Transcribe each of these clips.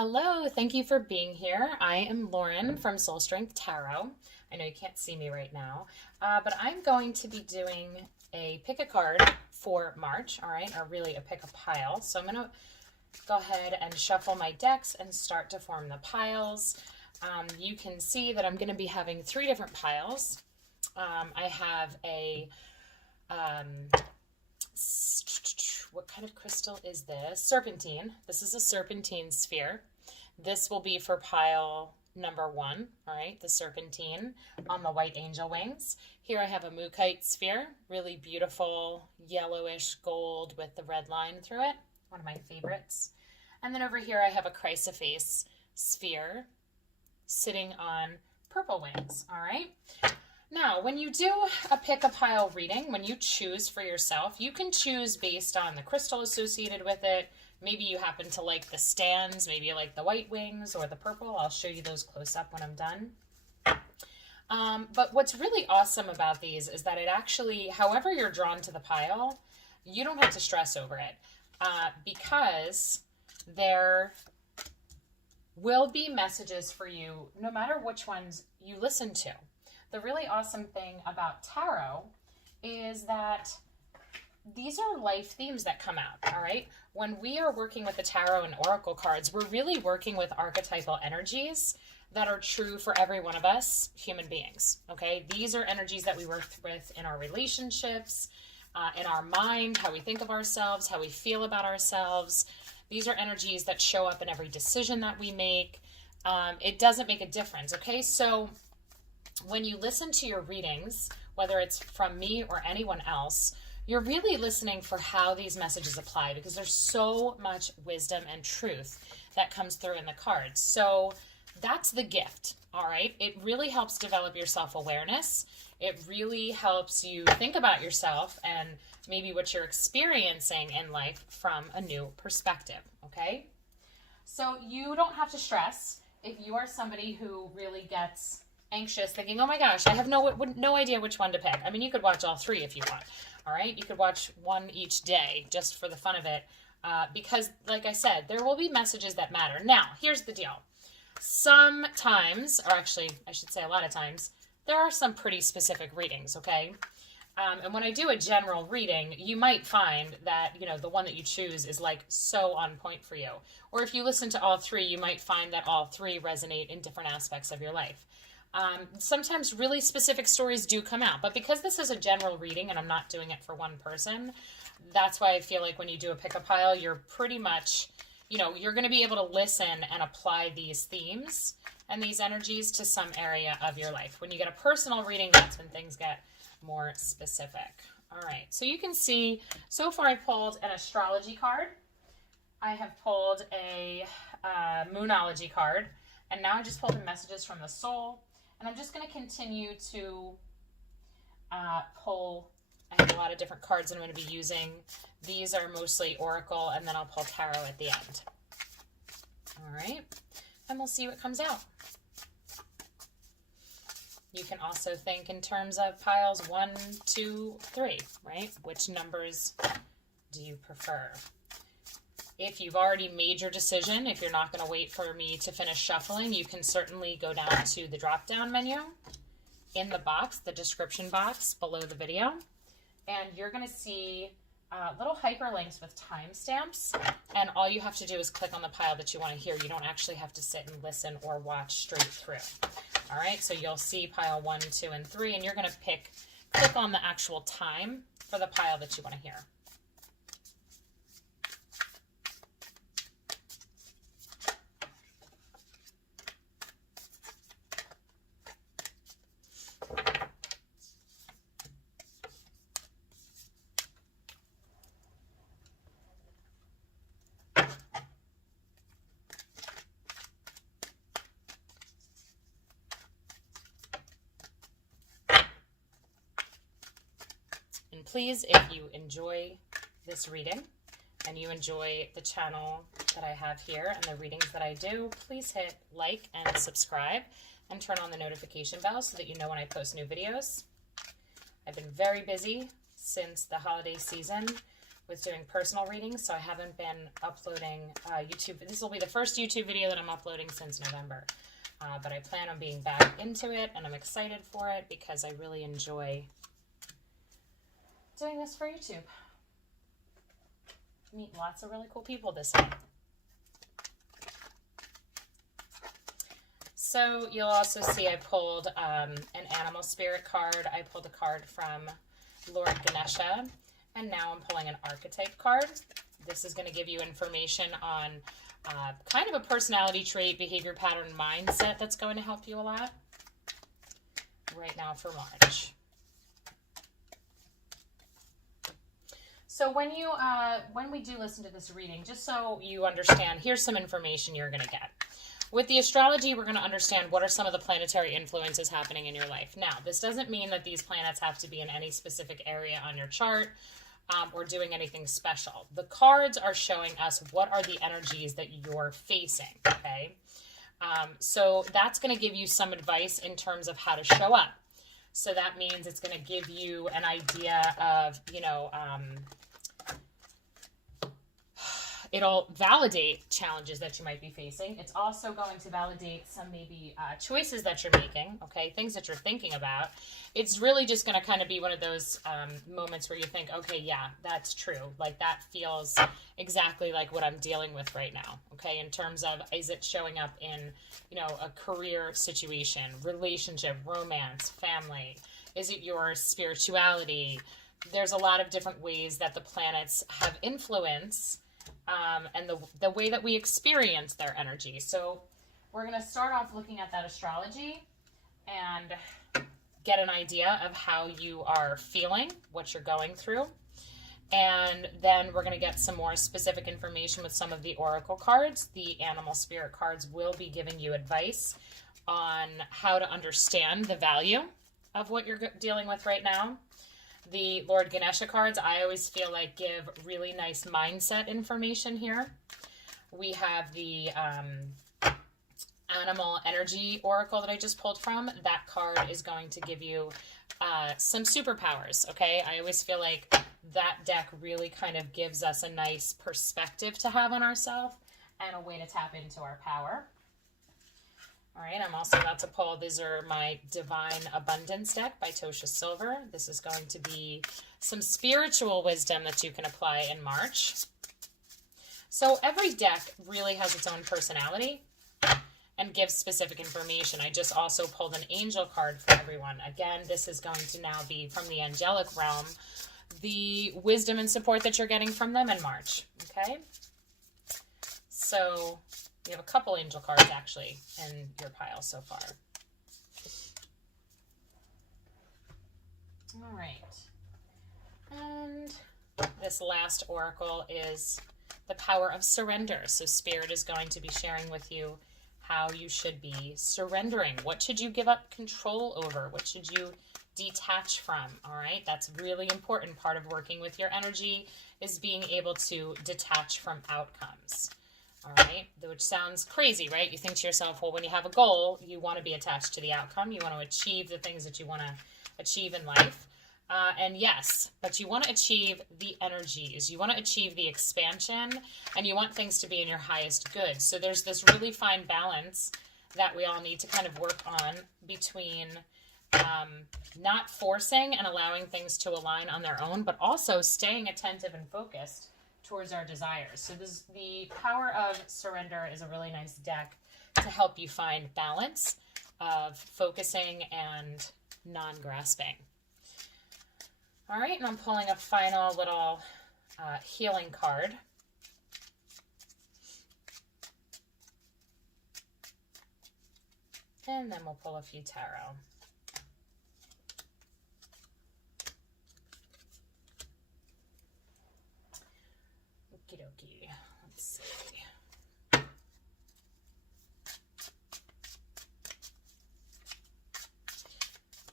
Hello, thank you for being here. I am Lauren from Soul Strength Tarot. I know you can't see me right now, but I'm going to be doing a pick a card for March, all right, or really a pick a pile. So I'm going to go ahead and shuffle my decks and start to form the piles. You can see that I'm going to be having three different piles. I have a, what kind of crystal is this? Serpentine. This is a serpentine sphere. This will be for pile number 1, all right, the serpentine on the white angel wings. Here I have a Mookaite sphere, really beautiful yellowish gold with the red line through it, one of my favorites. And then over here I have a Chrysophase sphere sitting on purple wings, all right? Now, when you do a pick a pile reading, when you choose for yourself, you can choose based on the crystal associated with it. Maybe you happen to like the stands, maybe you like the white wings or the purple. I'll show you those close up when I'm done. But what's really awesome about these is that it actually, however you're drawn to the pile, you don't have to stress over it because there will be messages for you no matter which ones you listen to. The really awesome thing about tarot is that these are life themes that come out, all right? When we are working with the tarot and oracle cards, we're really working with archetypal energies that are true for every one of us human beings, okay? These are energies that we work with in our relationships, in our mind, how we think of ourselves, how we feel about ourselves. These are energies that show up in every decision that we make. It doesn't make a difference, okay? So when you listen to your readings, whether it's from me or anyone else, you're really listening for how these messages apply because there's so much wisdom and truth that comes through in the cards. So that's the gift, all right? It really helps develop your self-awareness. It really helps you think about yourself and maybe what you're experiencing in life from a new perspective, okay? So you don't have to stress if you are somebody who really gets anxious thinking, oh my gosh, I have no idea which one to pick. I mean, you could watch all three if you want, all right? You could watch one each day just for the fun of it because, like I said, there will be messages that matter. Now, here's the deal. Sometimes, or actually, I should say a lot of times, there are some pretty specific readings, okay? And when I do a general reading, you might find that, you know, the one that you choose is like so on point for you. Or if you listen to all three, you might find that all three resonate in different aspects of your life. Sometimes really specific stories do come out, but because this is a general reading and I'm not doing it for one person, that's why I feel like when you do a pick a pile, you're pretty much, you know, you're going to be able to listen and apply these themes and these energies to some area of your life. When you get a personal reading, that's when things get more specific. All right, so you can see, so far I pulled an astrology card. I have pulled a moonology card, and now I just pulled the messages from the soul. And I'm just going to continue to pull. I have a lot of different cards that I'm going to be using. These are mostly oracle, and then I'll pull tarot at the end. All right, and we'll see what comes out. You can also think in terms of piles 1, 2, 3, right? Which numbers do you prefer? If you've already made your decision, if you're not going to wait for me to finish shuffling, you can certainly go down to the drop-down menu in the box, the description box below the video, and you're going to see little hyperlinks with timestamps, and all you have to do is click on the pile that you want to hear. You don't actually have to sit and listen or watch straight through. All right, so you'll see pile 1, 2, and 3, and you're going to click on the actual time for the pile that you want to hear. And please, if you enjoy this reading and you enjoy the channel that I have here and the readings that I do, please hit like and subscribe and turn on the notification bell so that you know when I post new videos. I've been very busy since the holiday season with doing personal readings, so I haven't been uploading YouTube. This will be the first YouTube video that I'm uploading since November, but I plan on being back into it, and I'm excited for it because I really enjoy doing this for YouTube. Meet lots of really cool people this way. So you'll also see I pulled an animal spirit card. I pulled a card from Lord Ganesha, and now I'm pulling an archetype card. This is going to give you information on kind of a personality trait, behavior pattern, mindset that's going to help you a lot right now for March. So when we do listen to this reading, just so you understand, here's some information you're going to get. With the astrology, we're going to understand what are some of the planetary influences happening in your life. Now, this doesn't mean that these planets have to be in any specific area on your chart or doing anything special. The cards are showing us what are the energies that you're facing, okay? So that's going to give you some advice in terms of how to show up. So that means it's going to give you an idea of, you know, it'll validate challenges that you might be facing. It's also going to validate some maybe choices that you're making, okay, things that you're thinking about. It's really just going to kind of be one of those moments where you think, okay, yeah, that's true. Like that feels exactly like what I'm dealing with right now, okay, in terms of is it showing up in, you know, a career situation, relationship, romance, family? Is it your spirituality? There's a lot of different ways that the planets have influence and the way that we experience their energy. So we're going to start off looking at that astrology and get an idea of how you are feeling, what you're going through. And then we're going to get some more specific information with some of the oracle cards. The animal spirit cards will be giving you advice on how to understand the value of what you're dealing with right now. The Lord Ganesha cards, I always feel like give really nice mindset information here. We have the Animal Energy Oracle that I just pulled from. That card is going to give you some superpowers, okay? I always feel like that deck really kind of gives us a nice perspective to have on ourselves and a way to tap into our power. All right, I'm also about to pull, these are my Divine Abundance deck by Tosha Silver. This is going to be some spiritual wisdom that you can apply in March. So every deck really has its own personality and gives specific information. I just also pulled an angel card for everyone. Again, this is going to now be from the angelic realm, the wisdom and support that you're getting from them in March, okay? So you have a couple angel cards actually in your pile so far. All right. And this last oracle is the power of surrender. So Spirit is going to be sharing with you how you should be surrendering. What should you give up control over? What should you detach from? All right. That's really important. Part of working with your energy is being able to detach from outcomes. All right, which sounds crazy, right? You think to yourself, well, when you have a goal, you want to be attached to the outcome. You want to achieve the things that you want to achieve in life. And yes, but you want to achieve the energies. You want to achieve the expansion, and you want things to be in your highest good. So there's this really fine balance that we all need to kind of work on between not forcing and allowing things to align on their own, but also staying attentive and focused towards our desires. So this, the power of surrender is a really nice deck to help you find balance of focusing and non-grasping. All right, and I'm pulling a final little healing card. And then we'll pull a few tarot. Okie dokie. Let's see.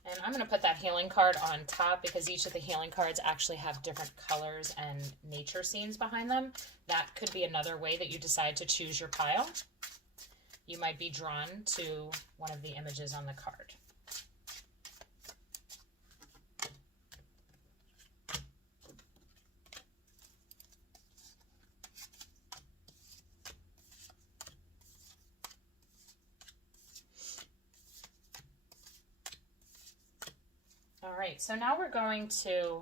And I'm going to put that healing card on top because each of the healing cards actually have different colors and nature scenes behind them. That could be another way that you decide to choose your pile. You might be drawn to one of the images on the card. All right, so now we're going to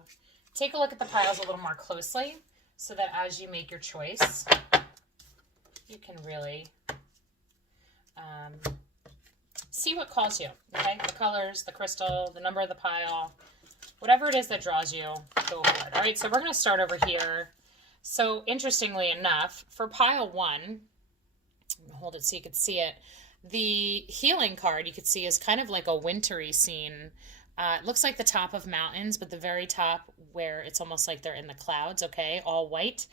take a look at the piles a little more closely so that as you make your choice, you can really see what calls you, okay? The colors, the crystal, the number of the pile, whatever it is that draws you, go for it. All right, so we're going to start over here. So interestingly enough, for pile 1, I'm going to hold it so you can see it, the healing card you could see is kind of like a wintry scene. It looks like the top of mountains, but the very top where it's almost like they're in the clouds, okay, all white.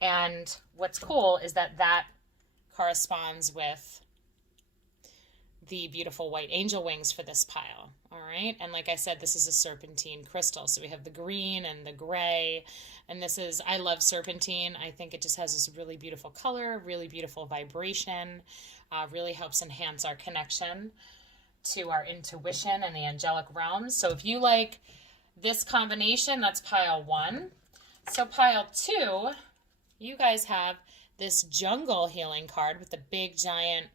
And what's cool is that that corresponds with the beautiful white angel wings for this pile, all right? And like I said, this is a serpentine crystal. So we have the green and the gray, and this is, I love serpentine. I think it just has this really beautiful color, really beautiful vibration, really helps enhance our connection to our intuition and the angelic realms. So if you like this combination, that's pile 1. So pile 2, you guys have this jungle healing card with the big giant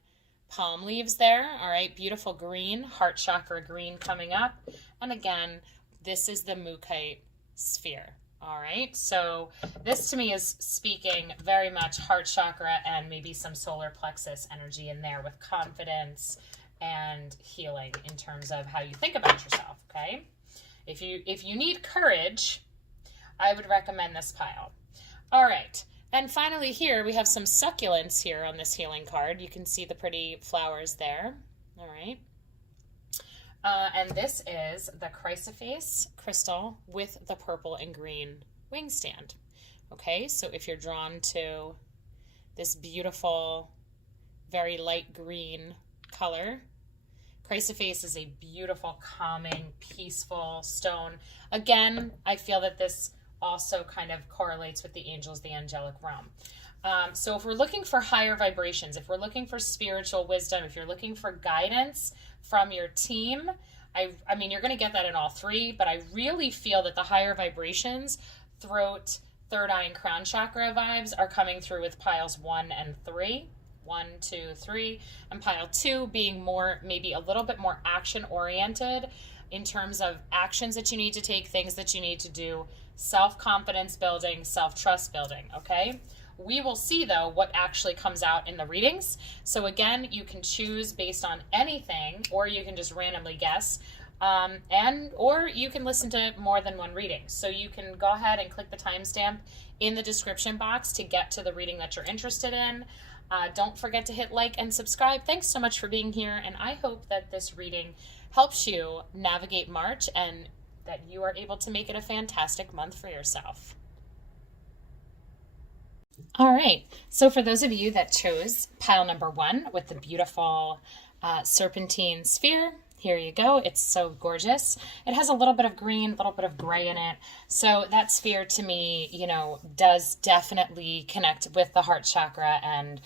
palm leaves there. All right, beautiful green, heart chakra green coming up. And again, this is the Mookaite sphere. All right, so this to me is speaking very much heart chakra and maybe some solar plexus energy in there with confidence and healing in terms of how you think about yourself, okay? If you need courage, I would recommend this pile. All right, and finally here we have some succulents here on this healing card. You can see the pretty flowers there, all right? And this is the Chrysophase crystal with the purple and green wing stand. Okay, so if you're drawn to this beautiful, very light green color, Chrysophase is a beautiful, calming, peaceful stone. Again, I feel that this also kind of correlates with the angels, the angelic realm. So if we're looking for higher vibrations, if we're looking for spiritual wisdom, if you're looking for guidance from your team, I mean, you're going to get that in all 3, but I really feel that the higher vibrations, throat, third eye, and crown chakra vibes are coming through with piles 1 and 3. 1, 2, 3, and pile 2 being more, maybe a little bit more action oriented in terms of actions that you need to take, things that you need to do, self-confidence building, self-trust building, okay? We will see, though, what actually comes out in the readings. So again, you can choose based on anything, or you can just randomly guess, or you can listen to more than one reading. So you can go ahead and click the timestamp in the description box to get to the reading that you're interested in. Don't forget to hit like and subscribe. Thanks so much for being here, and I hope that this reading helps you navigate March and that you are able to make it a fantastic month for yourself. All right, so for those of you that chose pile number 1 with the beautiful serpentine sphere, here you go. It's so gorgeous. It has a little bit of green, a little bit of gray in it. So that sphere to me, you know, does definitely connect with the heart chakra and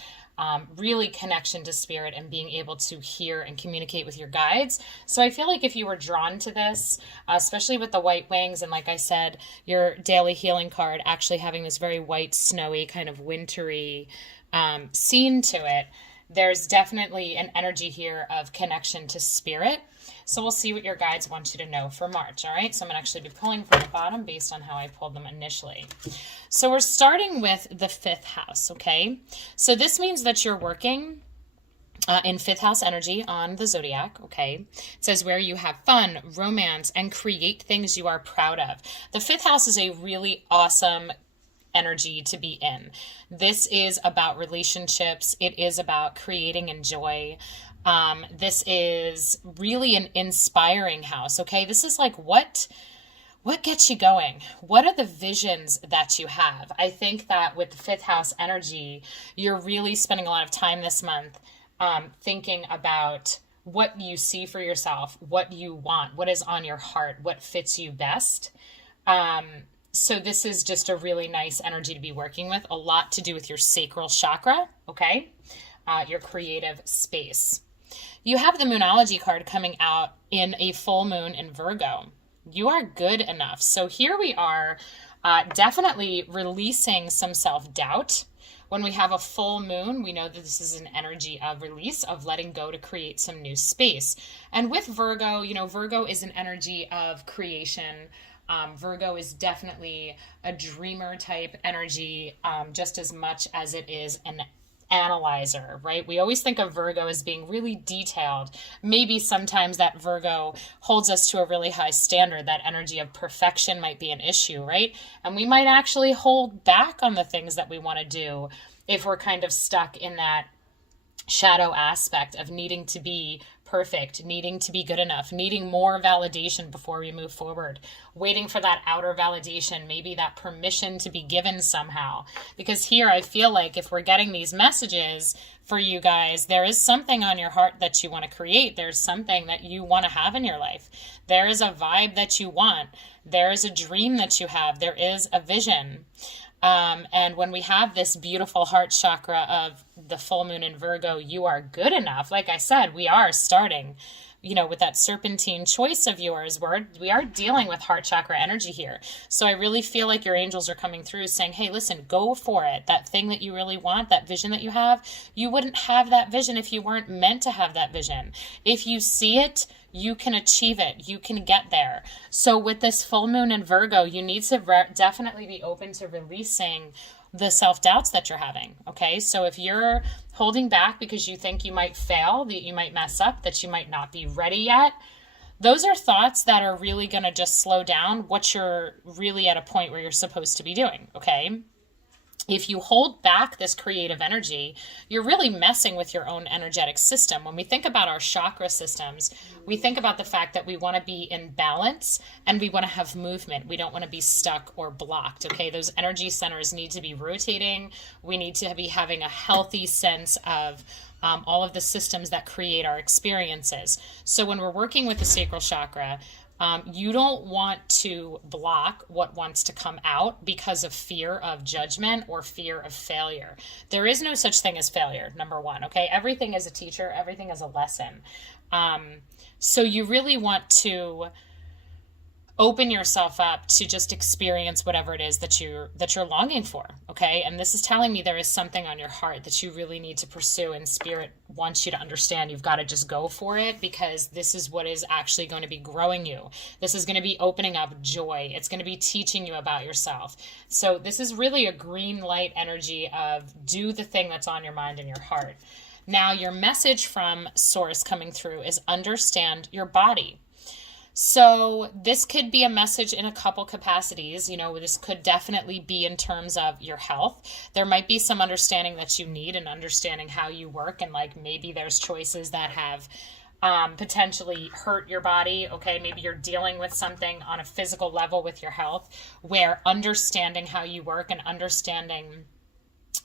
really connection to spirit and being able to hear and communicate with your guides. So I feel like if you were drawn to this, especially with the white wings, and like I said, your daily healing card actually having this very white, snowy, kind of wintry scene to it, there's definitely an energy here of connection to spirit. So we'll see what your guides want you to know for March, all right? So I'm going to actually be pulling from the bottom based on how I pulled them initially. So we're starting with the 5th house, okay? So this means that you're working in 5th house energy on the zodiac, okay? It says where you have fun, romance, and create things you are proud of. The 5th house is a really awesome energy to be in. This is about relationships. It is about creating and joy. This is really an inspiring house, okay? This is like what gets you going? What are the visions that you have? I think that with the 5th house energy, you're really spending a lot of time this month thinking about what you see for yourself, what you want, what is on your heart, what fits you best. So this is just a really nice energy to be working with, a lot to do with your sacral chakra, okay? Your creative space. You have the Moonology card coming out in a full moon in Virgo. You are good enough. So here we are definitely releasing some self-doubt, When we have a full moon, we know that this is an energy of release, of letting go to create some new space. And with Virgo, you know, Virgo is an energy of creation. Virgo is definitely a dreamer type energy, just as much as it is an analyzer, right? We always think of Virgo as being really detailed. Maybe sometimes that Virgo holds us to a really high standard. That energy of perfection might be an issue, right? And we might actually hold back on the things that we want to do if we're kind of stuck in that shadow aspect of needing to be perfect, needing to be good enough, needing more validation before we move forward, waiting for that outer validation, maybe that permission to be given somehow. Because here I feel like if we're getting these messages for you guys, there is something on your heart that you want to create. There's something that you want to have in your life. There is a vibe that you want. There is a dream that you have. There is a vision. And when we have this beautiful heart chakra of the full moon in Virgo, you are good enough. Like I said, we are starting, you know, with that serpentine choice of yours, we are dealing with heart chakra energy here. So I really feel like your angels are coming through saying, hey, listen, go for it. That thing that you really want, that vision that you have, you wouldn't have that vision if you weren't meant to have that vision. If you see it, you can achieve it. You can get there. So with this full moon in Virgo, you need to definitely be open to releasing the self-doubts that you're having. Okay. So if you're holding back because you think you might fail, that you might mess up, that you might not be ready yet, those are thoughts that are really going to just slow down what you're really at a point where you're supposed to be doing. Okay. If you hold back this creative energy, you're really messing with your own energetic system. When we think about our chakra systems, we think about the fact that we want to be in balance and we want to have movement. We don't want to be stuck or blocked. Okay, those energy centers need to be rotating. We need to be having a healthy sense of all of the systems that create our experiences. So when we're working with the sacral chakra, you don't want to block what wants to come out because of fear of judgment or fear of failure. There is no such thing as failure, number one, okay? Everything is a teacher. Everything is a lesson. So you really want to open yourself up to just experience whatever it is that you're longing for, okay? And this is telling me there is something on your heart that you really need to pursue, and Spirit wants you to understand you've got to just go for it, because this is what is actually going to be growing you. This is going to be opening up joy. It's going to be teaching you about yourself. So this is really a green light energy of do the thing that's on your mind and your heart. Now, your message from Source coming through is understand your body. So this could be a message in a couple capacities. You know, this could definitely be in terms of your health. There might be some understanding that you need and understanding how you work. And like maybe there's choices that have potentially hurt your body. Okay, maybe you're dealing with something on a physical level with your health, where understanding how you work and understanding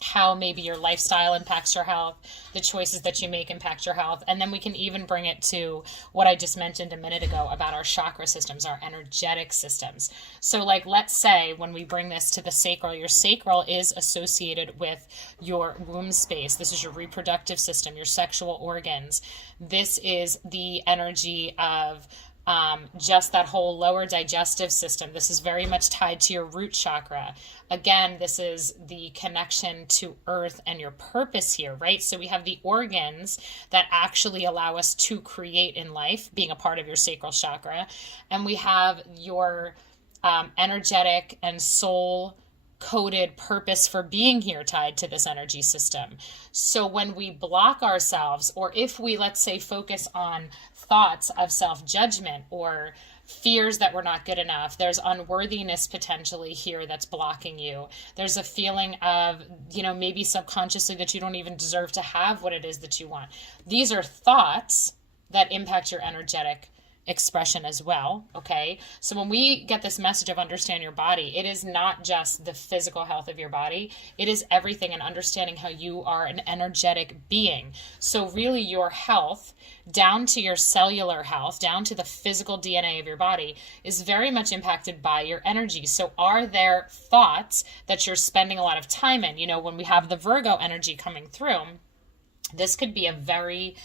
how maybe your lifestyle impacts your health, the choices that you make impact your health. And then we can even bring it to what I just mentioned a minute ago about our chakra systems, our energetic systems. So like, let's say when we bring this to the sacral, your sacral is associated with your womb space. This is your reproductive system, your sexual organs. This is the energy of just that whole lower digestive system. This is very much tied to your root chakra. Again, this is the connection to earth and your purpose here, right? So we have the organs that actually allow us to create in life, being a part of your sacral chakra. And we have your energetic and soul coded purpose for being here tied to this energy system. So when we block ourselves, or if we, let's say, focus on thoughts of self-judgment or fears that we're not good enough, there's unworthiness potentially here that's blocking you. There's a feeling of, you know, maybe subconsciously that you don't even deserve to have what it is that you want. These are thoughts that impact your energetic expression as well. Okay. So when we get this message of understand your body, it is not just the physical health of your body. It is everything, and understanding how you are an energetic being. So really your health, down to your cellular health, down to the physical DNA of your body, is very much impacted by your energy. So are there thoughts that you're spending a lot of time in? You know, when we have the Virgo energy coming through, this could be a very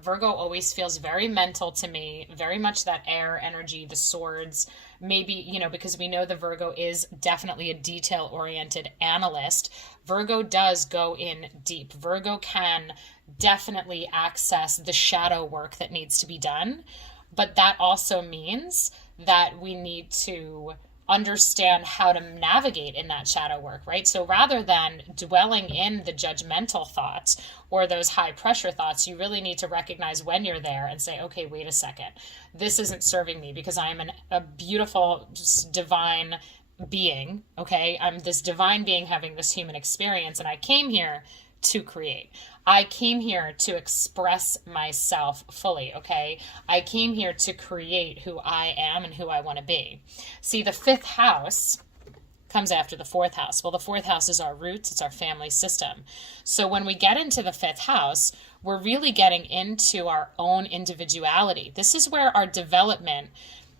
Virgo always feels very mental to me, very much that air energy, the swords, maybe, you know, because we know the Virgo is definitely a detail-oriented analyst. Virgo does go in deep. Virgo can definitely access the shadow work that needs to be done, but that also means that we need to understand how to navigate in that shadow work, right? So rather than dwelling in the judgmental thoughts or those high pressure thoughts, you really need to recognize when you're there and say, okay, wait a second, this isn't serving me because I am a beautiful, divine being, okay? I'm this divine being having this human experience, and I came here to create. I came here to express myself fully, okay? I came here to create who I am and who I want to be. See, the 5th house comes after the 4th house. Well, the 4th house is our roots. It's our family system. So when we get into the 5th house, we're really getting into our own individuality. This is where our development,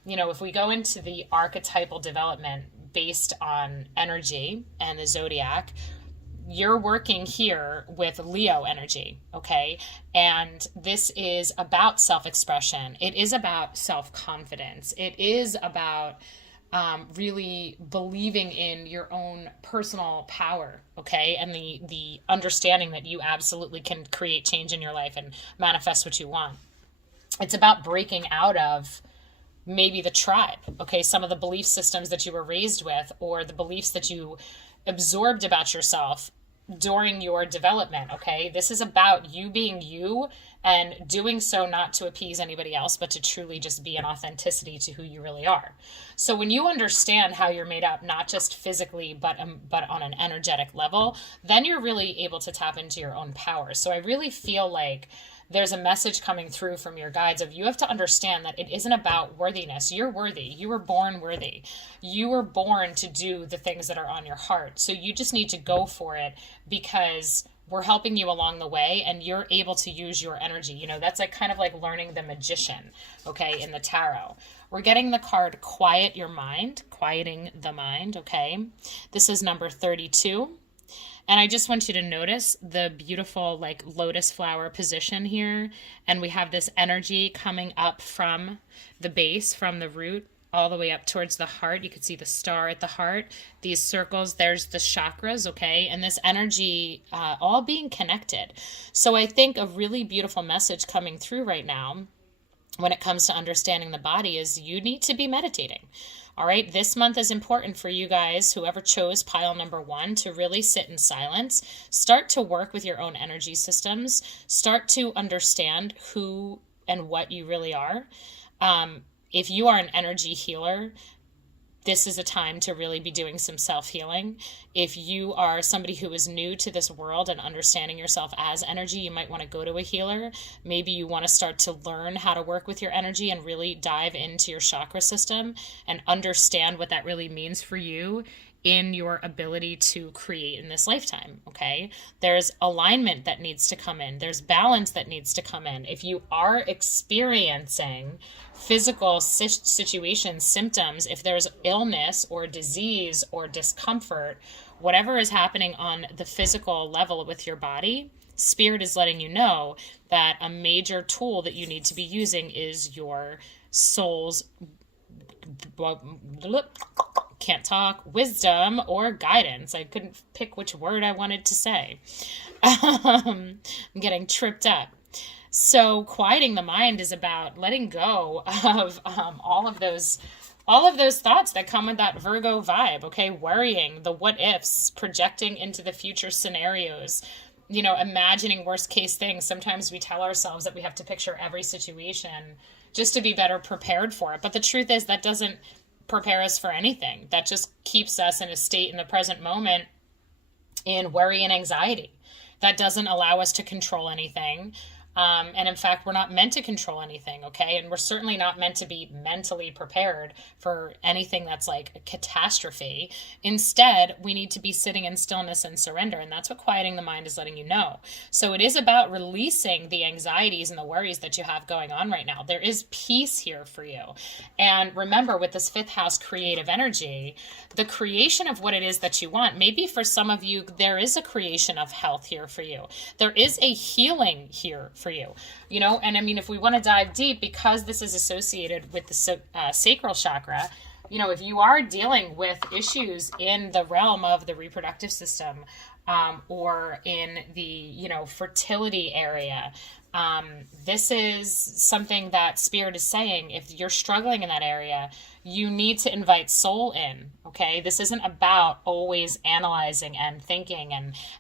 you know, if we go into the archetypal development based on energy and the zodiac, you're working here with Leo energy, okay? And this is about self-expression. It is about self-confidence. It is about really believing in your own personal power, okay? And the understanding that you absolutely can create change in your life and manifest what you want. It's about breaking out of maybe the tribe, okay? Some of the belief systems that you were raised with, or the beliefs that you absorbed about yourself during your development, okay? This is about you being you and doing so not to appease anybody else, but to truly just be an authenticity to who you really are. So when you understand how you're made up, not just physically, but on an energetic level, then you're really able to tap into your own power. So I really feel like there's a message coming through from your guides of you have to understand that it isn't about worthiness. You're worthy. You were born worthy. You were born to do the things that are on your heart. So you just need to go for it because we're helping you along the way and you're able to use your energy. You know, that's like kind of like learning the magician, okay, in the tarot. We're getting the card Quiet Your Mind, quieting the mind, okay? This is number 32. And I just want you to notice the beautiful like lotus flower position here. And we have this energy coming up from the base, from the root, all the way up towards the heart. You can see the star at the heart. These circles, there's the chakras, okay? And this energy all being connected. So I think a really beautiful message coming through right now when it comes to understanding the body is you need to be meditating. All right, this month is important for you guys, whoever chose pile number 1, to really sit in silence, start to work with your own energy systems, start to understand who and what you really are. If you are an energy healer, this is a time to really be doing some self-healing. If you are somebody who is new to this world and understanding yourself as energy, you might want to go to a healer. Maybe you want to start to learn how to work with your energy and really dive into your chakra system and understand what that really means for you in your ability to create in this lifetime, okay? There's alignment that needs to come in. There's balance that needs to come in. If you are experiencing physical situations, symptoms, if there's illness or disease or discomfort, whatever is happening on the physical level with your body, Spirit is letting you know that a major tool that you need to be using is your soul's can't talk, wisdom or guidance. I couldn't pick which word I wanted to say. I'm getting tripped up. So quieting the mind is about letting go of all of those thoughts that come with that Virgo vibe, okay? Worrying, the what ifs, projecting into the future scenarios, you know, imagining worst case things. Sometimes we tell ourselves that we have to picture every situation just to be better prepared for it. But the truth is that doesn't prepare us for anything. That just keeps us in a state in the present moment in worry and anxiety. That doesn't allow us to control anything. And in fact, we're not meant to control anything, okay? And we're certainly not meant to be mentally prepared for anything that's like a catastrophe. Instead, we need to be sitting in stillness and surrender. And that's what quieting the mind is letting you know. So it is about releasing the anxieties and the worries that you have going on right now. There is peace here for you. And remember, with this 5th house creative energy, the creation of what it is that you want, maybe for some of you, there is a creation of health here for you. There is a healing here for for you, you know? And I mean, if we want to dive deep, because this is associated with the sacral chakra, you know, if you are dealing with issues in the realm of the reproductive system, or in the, you know, fertility area, this is something that Spirit is saying. If you're struggling in that area, you need to invite soul in, okay? This isn't about always analyzing and thinking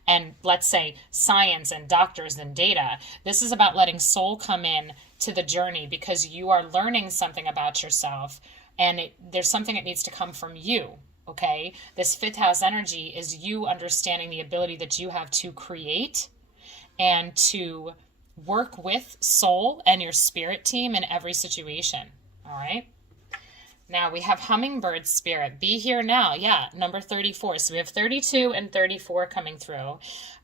and let's say science and doctors and data. This is about letting soul come in to the journey, because you are learning something about yourself, and there's something that needs to come from you, okay? This fifth house energy is you understanding the ability that you have to create and to work with soul and your spirit team in every situation, all right? Now we have hummingbird spirit. Be here now. Yeah, number 34. So we have 32 and 34 coming through.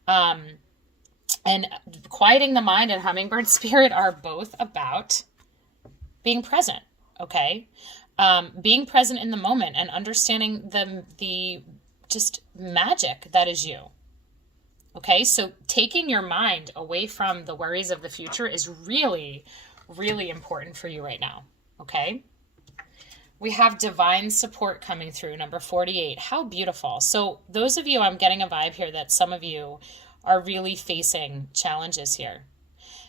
And quieting the mind and hummingbird spirit are both about being present, okay? Being present in the moment and understanding the just magic that is you. Okay, so taking your mind away from the worries of the future is really, really important for you right now, okay? We have divine support coming through, number 48. How beautiful. So those of you, I'm getting a vibe here that some of you are really facing challenges here.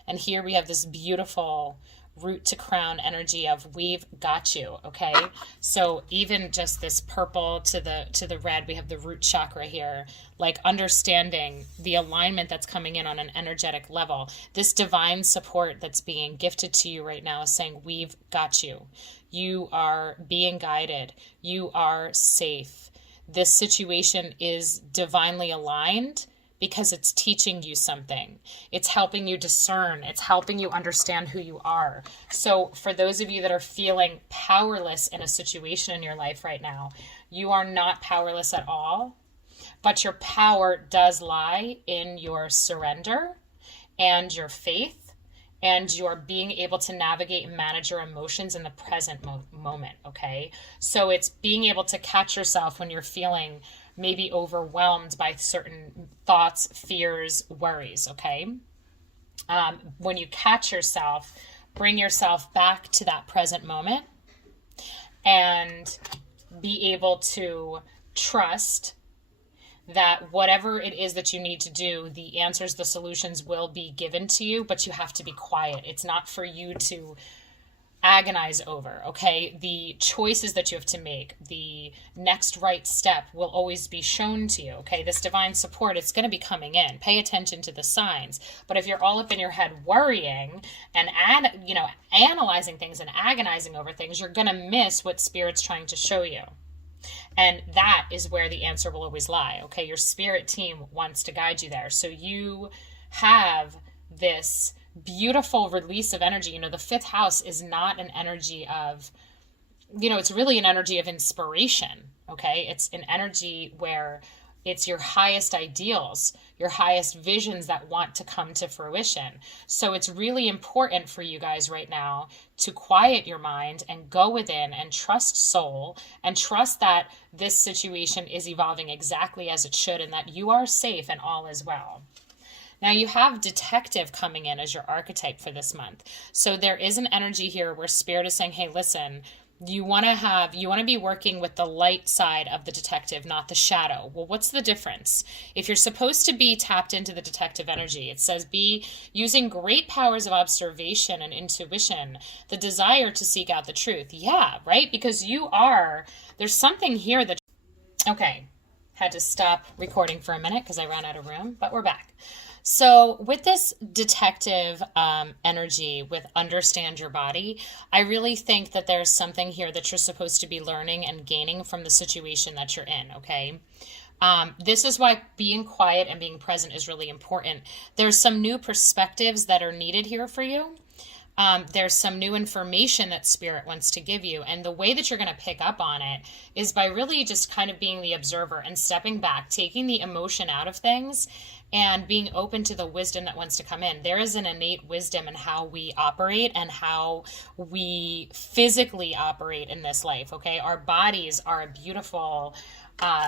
And here we have this beautiful root to crown energy of we've got you, okay? So even just this purple to the red, we have the root chakra here, like understanding the alignment that's coming in on an energetic level. This divine support that's being gifted to you right now is saying we've got you. You are being guided. You are safe. This situation is divinely aligned, because it's teaching you something. It's helping you discern. It's helping you understand who you are. So for those of you that are feeling powerless in a situation in your life right now, you are not powerless at all, but your power does lie in your surrender and your faith and your being able to navigate and manage your emotions in the present moment, okay? So it's being able to catch yourself when you're feeling maybe overwhelmed by certain thoughts, fears, worries, okay? When you catch yourself, bring yourself back to that present moment and be able to trust that whatever it is that you need to do, the answers, the solutions will be given to you, but you have to be quiet. It's not for you to agonize over, okay? The choices that you have to make, the next right step will always be shown to you, okay? This divine support, it's going to be coming in. Pay attention to the signs. But if you're all up in your head worrying and analyzing things and agonizing over things, you're going to miss what Spirit's trying to show you. And that is where the answer will always lie, okay? Your spirit team wants to guide you there. So you have this beautiful release of energy. You know, the fifth house is not an energy of, it's really an energy of inspiration, okay? It's an energy where it's your highest ideals, your highest visions that want to come to fruition. So it's really important for you guys right now to quiet your mind and go within and trust soul and trust that this situation is evolving exactly as it should and that you are safe and all is well. Now you have detective coming in as your archetype for this month. So there is an energy here where Spirit is saying, hey, listen, you want to be working with the light side of the detective, not the shadow. Well, what's the difference? If you're supposed to be tapped into the detective energy, it says be using great powers of observation and intuition, the desire to seek out the truth. Yeah, right? Because there's something here that, okay, had to stop recording for a minute because I ran out of room, but we're back. So with this detective energy, with understand your body, I really think that there's something here that you're supposed to be learning and gaining from the situation that you're in, okay? This is why being quiet and being present is really important. There's some new perspectives that are needed here for you. There's some new information that Spirit wants to give you. And the way that you're going to pick up on it is by really just kind of being the observer and stepping back, taking the emotion out of things and being open to the wisdom that wants to come in. There is an innate wisdom in how we operate and how we physically operate in this life, okay? Our bodies are a beautiful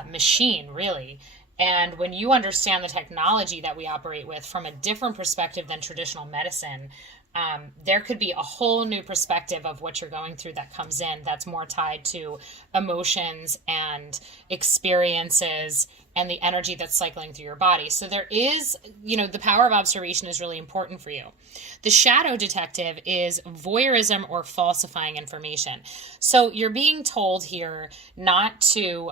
machine, really. And when you understand the technology that we operate with from a different perspective than traditional medicine, there could be a whole new perspective of what you're going through that comes in that's more tied to emotions and experiences and the energy that's cycling through your body. So there is, the power of observation is really important for you. The shadow detective is voyeurism or falsifying information. So you're being told here not to,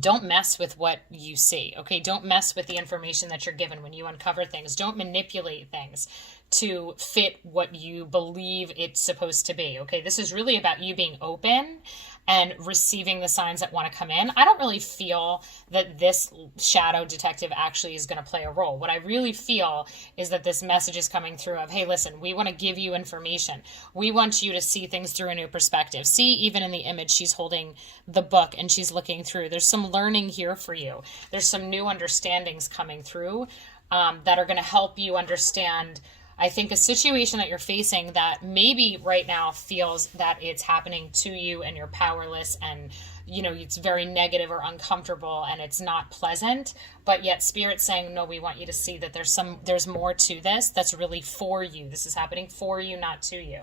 don't mess with what you see, okay? Don't mess with the information that you're given when you uncover things. Don't manipulate things to fit what you believe it's supposed to be, okay? This is really about you being open and receiving the signs that want to come in. I don't really feel that this shadow detective actually is going to play a role. What I really feel is that this message is coming through of, hey, listen, we want to give you information. We want you to see things through a new perspective. See, even in the image, she's holding the book and she's looking through. There's some learning here for you. There's some new understandings coming through that are going to help you understand, I think, a situation that you're facing that maybe right now feels that it's happening to you and you're powerless and, it's very negative or uncomfortable and it's not pleasant, but yet Spirit's saying, no, we want you to see that there's more to this that's really for you. This is happening for you, not to you.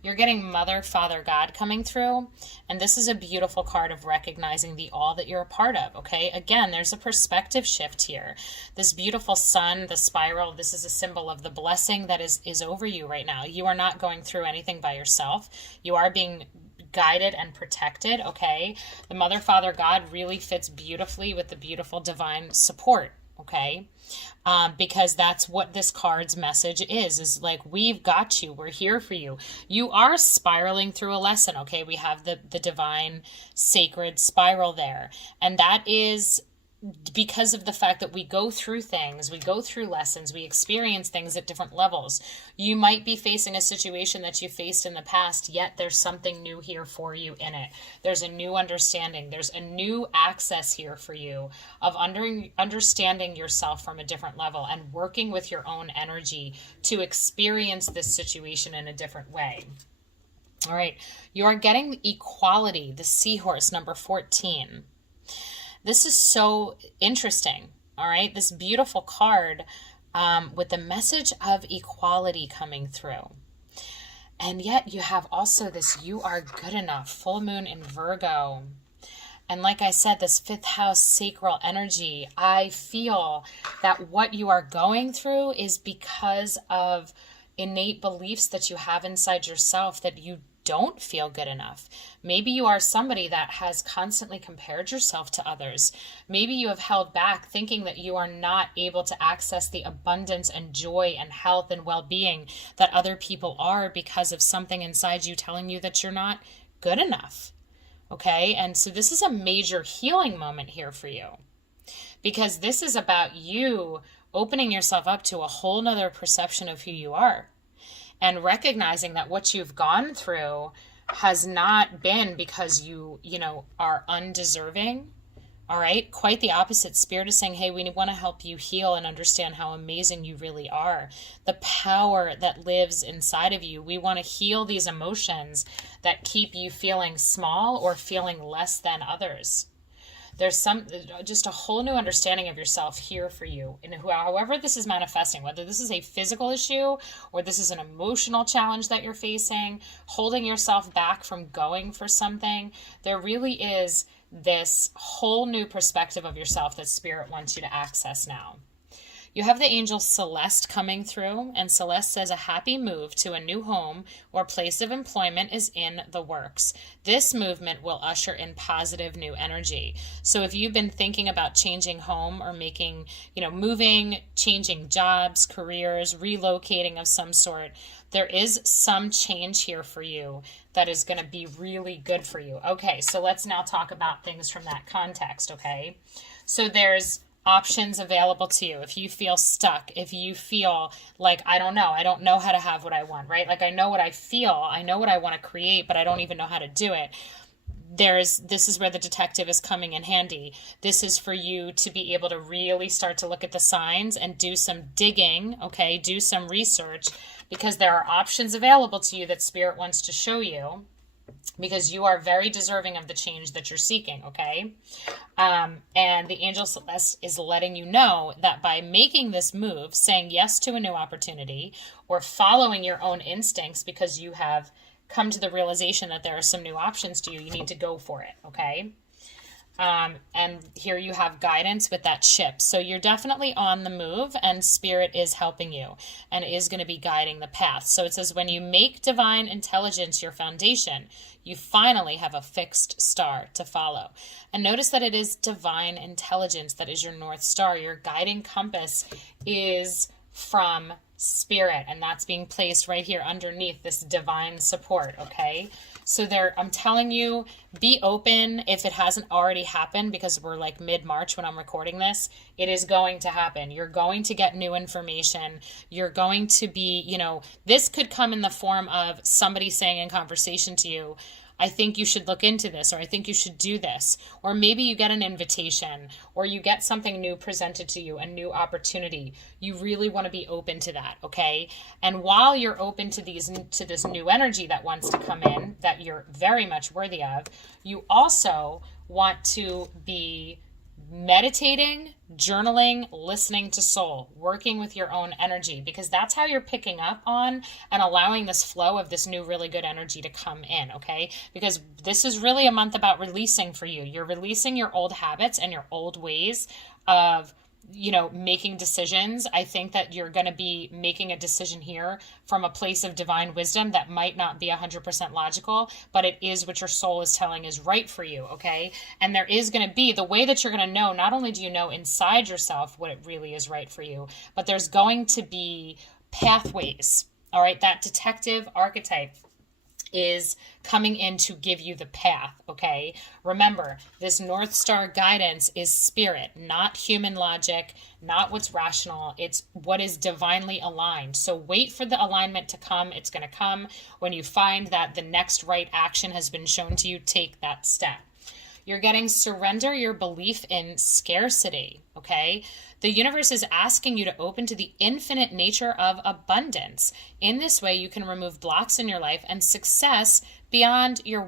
You're getting Mother, Father, God coming through. And this is a beautiful card of recognizing the all that you're a part of, okay? Again, there's a perspective shift here. This beautiful sun, the spiral, this is a symbol of the blessing that is over you right now. You are not going through anything by yourself. You are being guided and protected, okay? The Mother, Father, God really fits beautifully with the beautiful divine support, okay? Because that's what this card's message is like, we've got you. We're here for you. You are spiraling through a lesson, okay? We have the divine sacred spiral there. And that is because of the fact that we go through things, we go through lessons, we experience things at different levels. You might be facing a situation that you faced in the past, yet there's something new here for you in it. There's a new understanding. There's a new access here for you of understanding yourself from a different level and working with your own energy to experience this situation in a different way. All right, you are getting equality, the seahorse, number 14. This is so interesting, all right? This beautiful card with the message of equality coming through. And yet you have also this you are good enough, full moon in Virgo. And like I said, this 5th house sacral energy, I feel that what you are going through is because of innate beliefs that you have inside yourself that you don't feel good enough. Maybe you are somebody that has constantly compared yourself to others. Maybe you have held back thinking that you are not able to access the abundance and joy and health and well-being that other people are because of something inside you telling you that you're not good enough. Okay? And so this is a major healing moment here for you, because this is about you opening yourself up to a whole nother perception of who you are. And recognizing that what you've gone through has not been because you are undeserving. All right. Quite the opposite. Spirit is saying, hey, we want to help you heal and understand how amazing you really are. The power that lives inside of you. We want to heal these emotions that keep you feeling small or feeling less than others. There's just a whole new understanding of yourself here for you. And however this is manifesting, whether this is a physical issue or this is an emotional challenge that you're facing, holding yourself back from going for something, there really is this whole new perspective of yourself that Spirit wants you to access now. You have the angel Celeste coming through, and Celeste says a happy move to a new home or place of employment is in the works. This movement will usher in positive new energy. So if you've been thinking about changing home or making, moving, changing jobs, careers, relocating of some sort, there is some change here for you that is going to be really good for you. Okay, so let's now talk about things from that context, okay? So there's options available to you. If you feel stuck, if you feel like, I don't know how to have what I want, right? Like, I know what I feel, I know what I want to create, but I don't even know how to do it. This is where the detective is coming in handy. This is for you to be able to really start to look at the signs and do some digging, okay? Do some research, because there are options available to you that Spirit wants to show you. because you are very deserving of the change that you're seeking, okay? And the angel Celeste is letting you know that by making this move, saying yes to a new opportunity, or following your own instincts because you have come to the realization that there are some new options to you, you need to go for it, okay? And here you have guidance with that ship. So you're definitely on the move, and Spirit is helping you and is going to be guiding the path. So it says, when you make divine intelligence your foundation, you finally have a fixed star to follow. And notice that it is divine intelligence that is your North Star. Your guiding compass is from Spirit, and that's being placed right here underneath this divine support, okay? So I'm telling you, be open if it hasn't already happened, because we're like mid-March when I'm recording this. It is going to happen. You're going to get new information. You're going to be, this could come in the form of somebody saying in conversation to you, I think you should look into this, or I think you should do this. Or maybe you get an invitation, or you get something new presented to you, a new opportunity. You really want to be open to that, okay? And while you're open to this new energy that wants to come in, that you're very much worthy of, you also want to be meditating, journaling, listening to soul, working with your own energy, because that's how you're picking up on and allowing this flow of this new really good energy to come in, okay? Because this is really a month about releasing for you. You're releasing your old habits and your old ways of making decisions. I think that you're going to be making a decision here from a place of divine wisdom that might not be 100% logical, but it is what your soul is telling is right for you, okay? And there is going to be the way that you're going to know, not only do you know inside yourself what it really is right for you, but there's going to be pathways, all right? That detective archetype is coming in to give you the path, okay? Remember, this North Star guidance is spirit, not human logic, not what's rational. It's what is divinely aligned. So wait for the alignment to come. It's going to come when you find that the next right action has been shown to you. Take that step. You're getting surrender your belief in scarcity, okay? The universe is asking you to open to the infinite nature of abundance. In this way, you can remove blocks in your life and succeed beyond your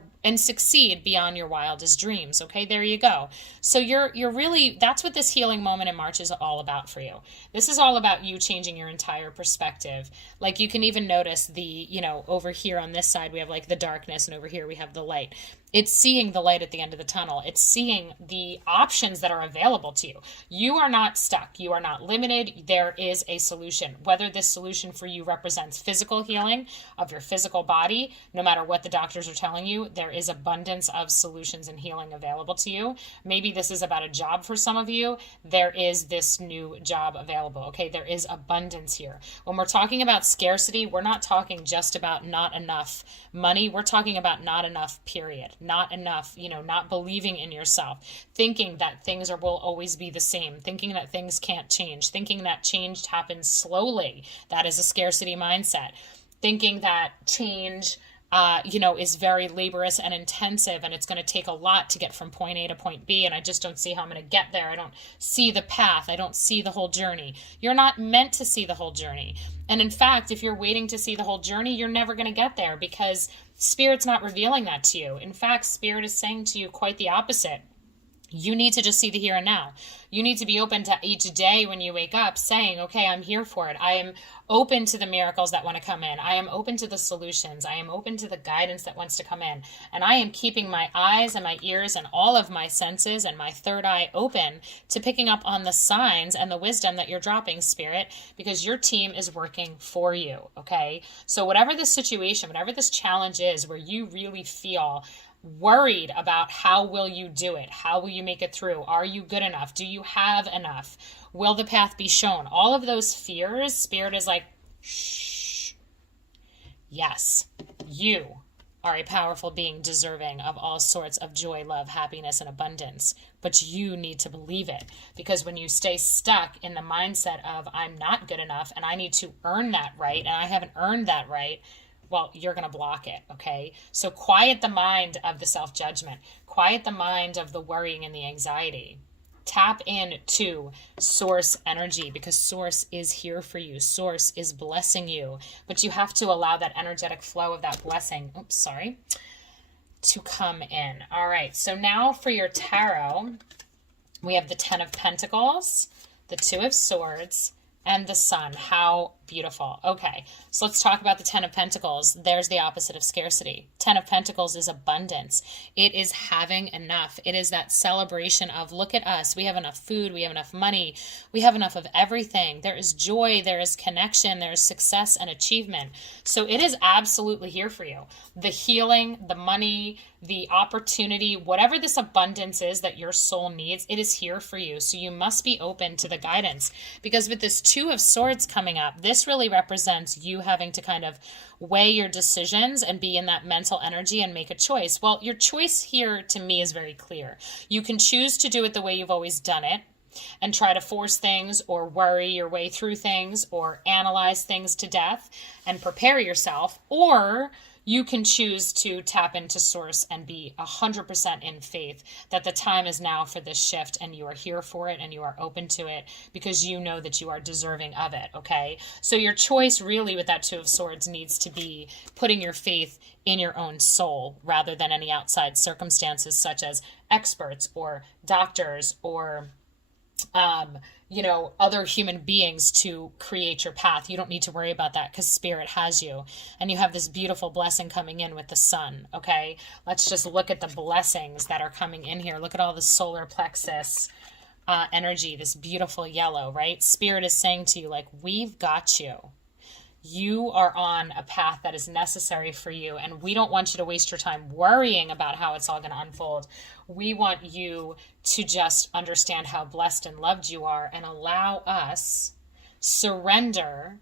wildest dreams. Okay, there you go. So you're really, that's what this healing moment in March is all about for you. This is all about you changing your entire perspective. Like you can even notice over here on this side, we have like the darkness, and over here we have the light. It's seeing the light at the end of the tunnel. It's seeing the options that are available to you. You are not stuck. You are not limited. There is a solution. Whether this solution for you represents physical healing of your physical body, no matter what the doctors are telling you, there is abundance of solutions and healing available to you. Maybe this is about a job for some of you. There is this new job available. Okay, there is abundance here. When we're talking about scarcity, we're not talking just about not enough money. We're talking about not enough, period. Not enough, not believing in yourself, thinking that things will always be the same, thinking that things can't change, thinking that change happens slowly. That is a scarcity mindset. Thinking that change is very laborious and intensive, and it's going to take a lot to get from point A to point B, and I just don't see how I'm going to get there. I don't see the path. I don't see the whole journey. You're not meant to see the whole journey. And in fact, if you're waiting to see the whole journey, you're never going to get there, because Spirit's not revealing that to you. In fact, Spirit is saying to you quite the opposite. You need to just see the here and now. You need to be open to each day when you wake up saying, okay, I'm here for it. I am open to the miracles that want to come in. I am open to the solutions. I am open to the guidance that wants to come in. And I am keeping my eyes and my ears and all of my senses and my third eye open to picking up on the signs and the wisdom that you're dropping, Spirit, because your team is working for you, okay? So whatever this situation, whatever this challenge is where you really feel worried about how will you do it? How will you make it through? Are you good enough? Do you have enough? Will the path be shown? All of those fears, Spirit is like, shh. Yes, you are a powerful being deserving of all sorts of joy, love, happiness, and abundance. But you need to believe it, because when you stay stuck in the mindset of I'm not good enough and I need to earn that right and I haven't earned that right, well, you're going to block it, okay? So quiet the mind of the self-judgment. Quiet the mind of the worrying and the anxiety. Tap into source energy, because source is here for you. Source is blessing you. But you have to allow that energetic flow of that blessing. Oops, sorry. to come in. All right, so now for your tarot, we have the 10 of Pentacles, the 2 of Swords, and the Sun. How beautiful. Okay, so let's talk about the 10 of Pentacles. There's the opposite of scarcity. 10 of Pentacles is abundance. It is having enough. It is that celebration of, look at us. We have enough food. We have enough money. We have enough of everything. There is joy. There is connection. There is success and achievement. So it is absolutely here for you. The healing, the money, the opportunity, whatever this abundance is that your soul needs, it is here for you. So you must be open to the guidance, because with this 2 of Swords coming up, this really represents you having to kind of weigh your decisions and be in that mental energy and make a choice. Well, your choice here to me is very clear. You can choose to do it the way you've always done it and try to force things or worry your way through things or analyze things to death and prepare yourself, or you can choose to tap into source and be 100% in faith that the time is now for this shift, and you are here for it and you are open to it because you know that you are deserving of it. Okay. So your choice really with that 2 of Swords needs to be putting your faith in your own soul rather than any outside circumstances such as experts or doctors or, other human beings to create your path. You don't need to worry about that because Spirit has you. And you have this beautiful blessing coming in with the Sun, okay? Let's just look at the blessings that are coming in here. Look at all the solar plexus energy, this beautiful yellow, right? Spirit is saying to you, like, we've got you. You are on a path that is necessary for you, and we don't want you to waste your time worrying about how it's all going to unfold. We want you to just understand how blessed and loved you are and allow us, surrender.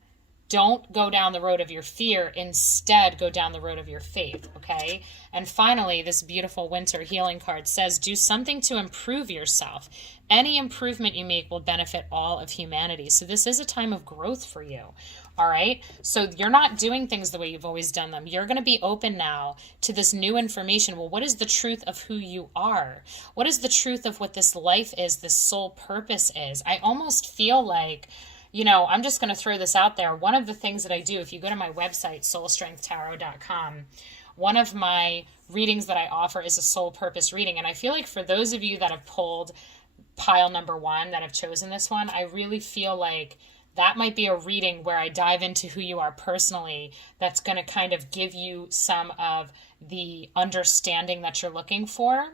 Don't go down the road of your fear. Instead, go down the road of your faith, okay? And finally, this beautiful winter healing card says, do something to improve yourself. Any improvement you make will benefit all of humanity. So this is a time of growth for you. All right. So you're not doing things the way you've always done them. You're going to be open now to this new information. Well, what is the truth of who you are? What is the truth of what this life is, this soul purpose is? I almost feel like, I'm just going to throw this out there. One of the things that I do, if you go to my website, soulstrengthtarot.com, one of my readings that I offer is a soul purpose reading. And I feel like for those of you that have pulled pile number 1, that have chosen this one, I really feel like that might be a reading where I dive into who you are personally. That's going to kind of give you some of the understanding that you're looking for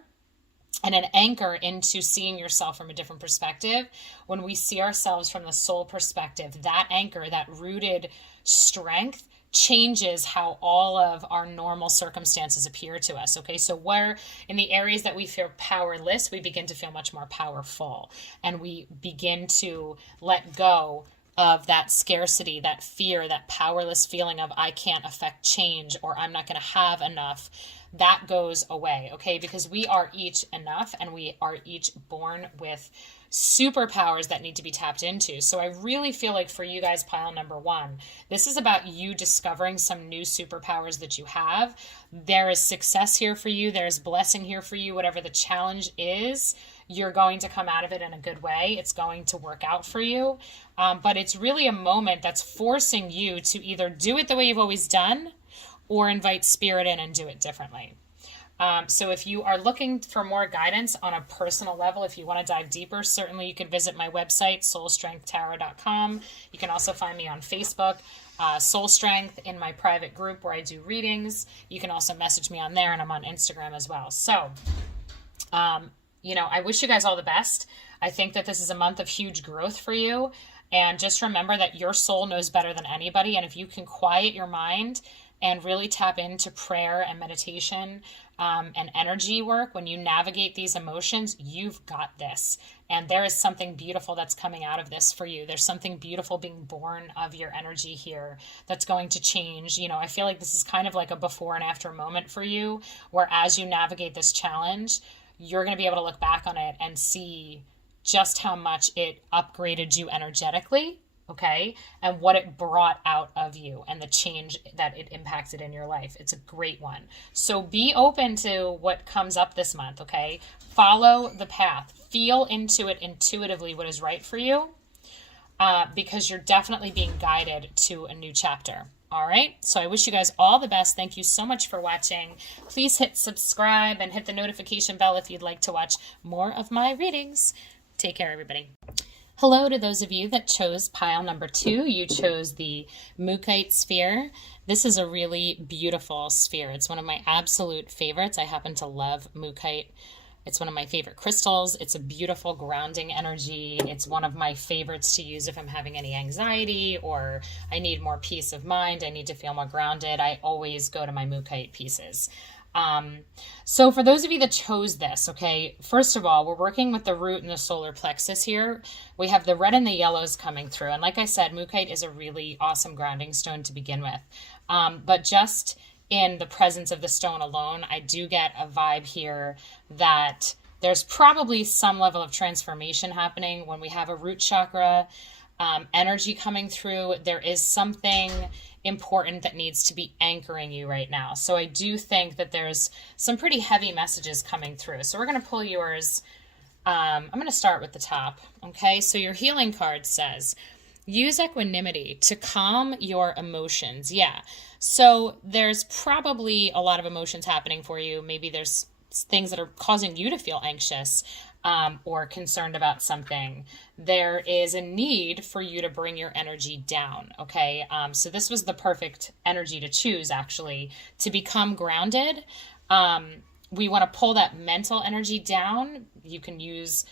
and an anchor into seeing yourself from a different perspective. When we see ourselves from the soul perspective, that anchor, that rooted strength changes how all of our normal circumstances appear to us. Okay. So where in the areas that we feel powerless, we begin to feel much more powerful, and we begin to let go of that scarcity, that fear, that powerless feeling of I can't affect change or I'm not going to have enough. That goes away, okay? Because we are each enough, and we are each born with superpowers that need to be tapped into. So I really feel like for you guys, pile number 1, this is about you discovering some new superpowers that you have. There is success here for you. There's blessing here for you. Whatever the challenge is, you're going to come out of it in a good way. It's going to work out for you. But it's really a moment that's forcing you to either do it the way you've always done or invite Spirit in and do it differently. So if you are looking for more guidance on a personal level, if you want to dive deeper, certainly you can visit my website, soulstrengthtarot.com. You can also find me on Facebook, Soul Strength, in my private group where I do readings. You can also message me on there, and I'm on Instagram as well. So, I wish you guys all the best. I think that this is a month of huge growth for you. And just remember that your soul knows better than anybody. And if you can quiet your mind and really tap into prayer and meditation and energy work, when you navigate these emotions, you've got this. And there is something beautiful that's coming out of this for you. There's something beautiful being born of your energy here that's going to change. I feel like this is kind of like a before and after moment for you, where as you navigate this challenge, you're going to be able to look back on it and see just how much it upgraded you energetically, okay? And what it brought out of you and the change that it impacted in your life. It's a great one. So be open to what comes up this month, okay? Follow the path. Feel into it intuitively what is right for you. because you're definitely being guided to a new chapter. All right, so I wish you guys all the best. Thank you so much for watching. Please hit subscribe and hit the notification bell if you'd like to watch more of my readings. Take care, everybody. Hello to those of you that chose pile number 2. You chose the Mookaite sphere. This is a really beautiful sphere. It's one of my absolute favorites. I happen to love Mookaite. It's one of my favorite crystals. It's a beautiful grounding energy. It's one of my favorites to use if I'm having any anxiety or I need more peace of mind. I need to feel more grounded. I always go to my Mookaite pieces. So for those of you that chose this, okay, first of all, we're working with the root and the solar plexus here. We have the red and the yellows coming through. And like I said, Mookaite is a really awesome grounding stone to begin with. But just in the presence of the stone alone, I do get a vibe here that there's probably some level of transformation happening when we have a root chakra energy coming through. There is something important that needs to be anchoring you right now. So I do think that there's some pretty heavy messages coming through. So we're going to pull yours. I'm going to start with the top. Okay, so your healing card says, use equanimity to calm your emotions. Yeah. So there's probably a lot of emotions happening for you. Maybe there's things that are causing you to feel anxious or concerned about something. There is a need for you to bring your energy down. Okay. So this was the perfect energy to choose, actually, to become grounded. We want to pull that mental energy down. You can use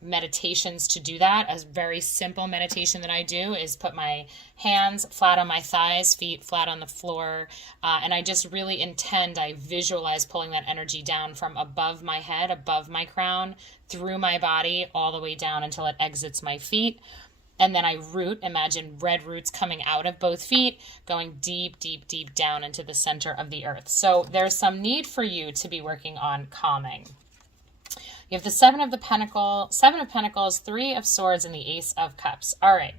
meditations to do that. A very simple meditation that I do is put my hands flat on my thighs, feet flat on the floor, and I just really I visualize pulling that energy down from above my head, above my crown, through my body, all the way down until it exits my feet. And then I imagine red roots coming out of both feet, going deep, deep, deep down into the center of the earth. So there's some need for you to be working on calming. You have the Seven of Pentacles, Three of Swords, and the Ace of Cups. All right.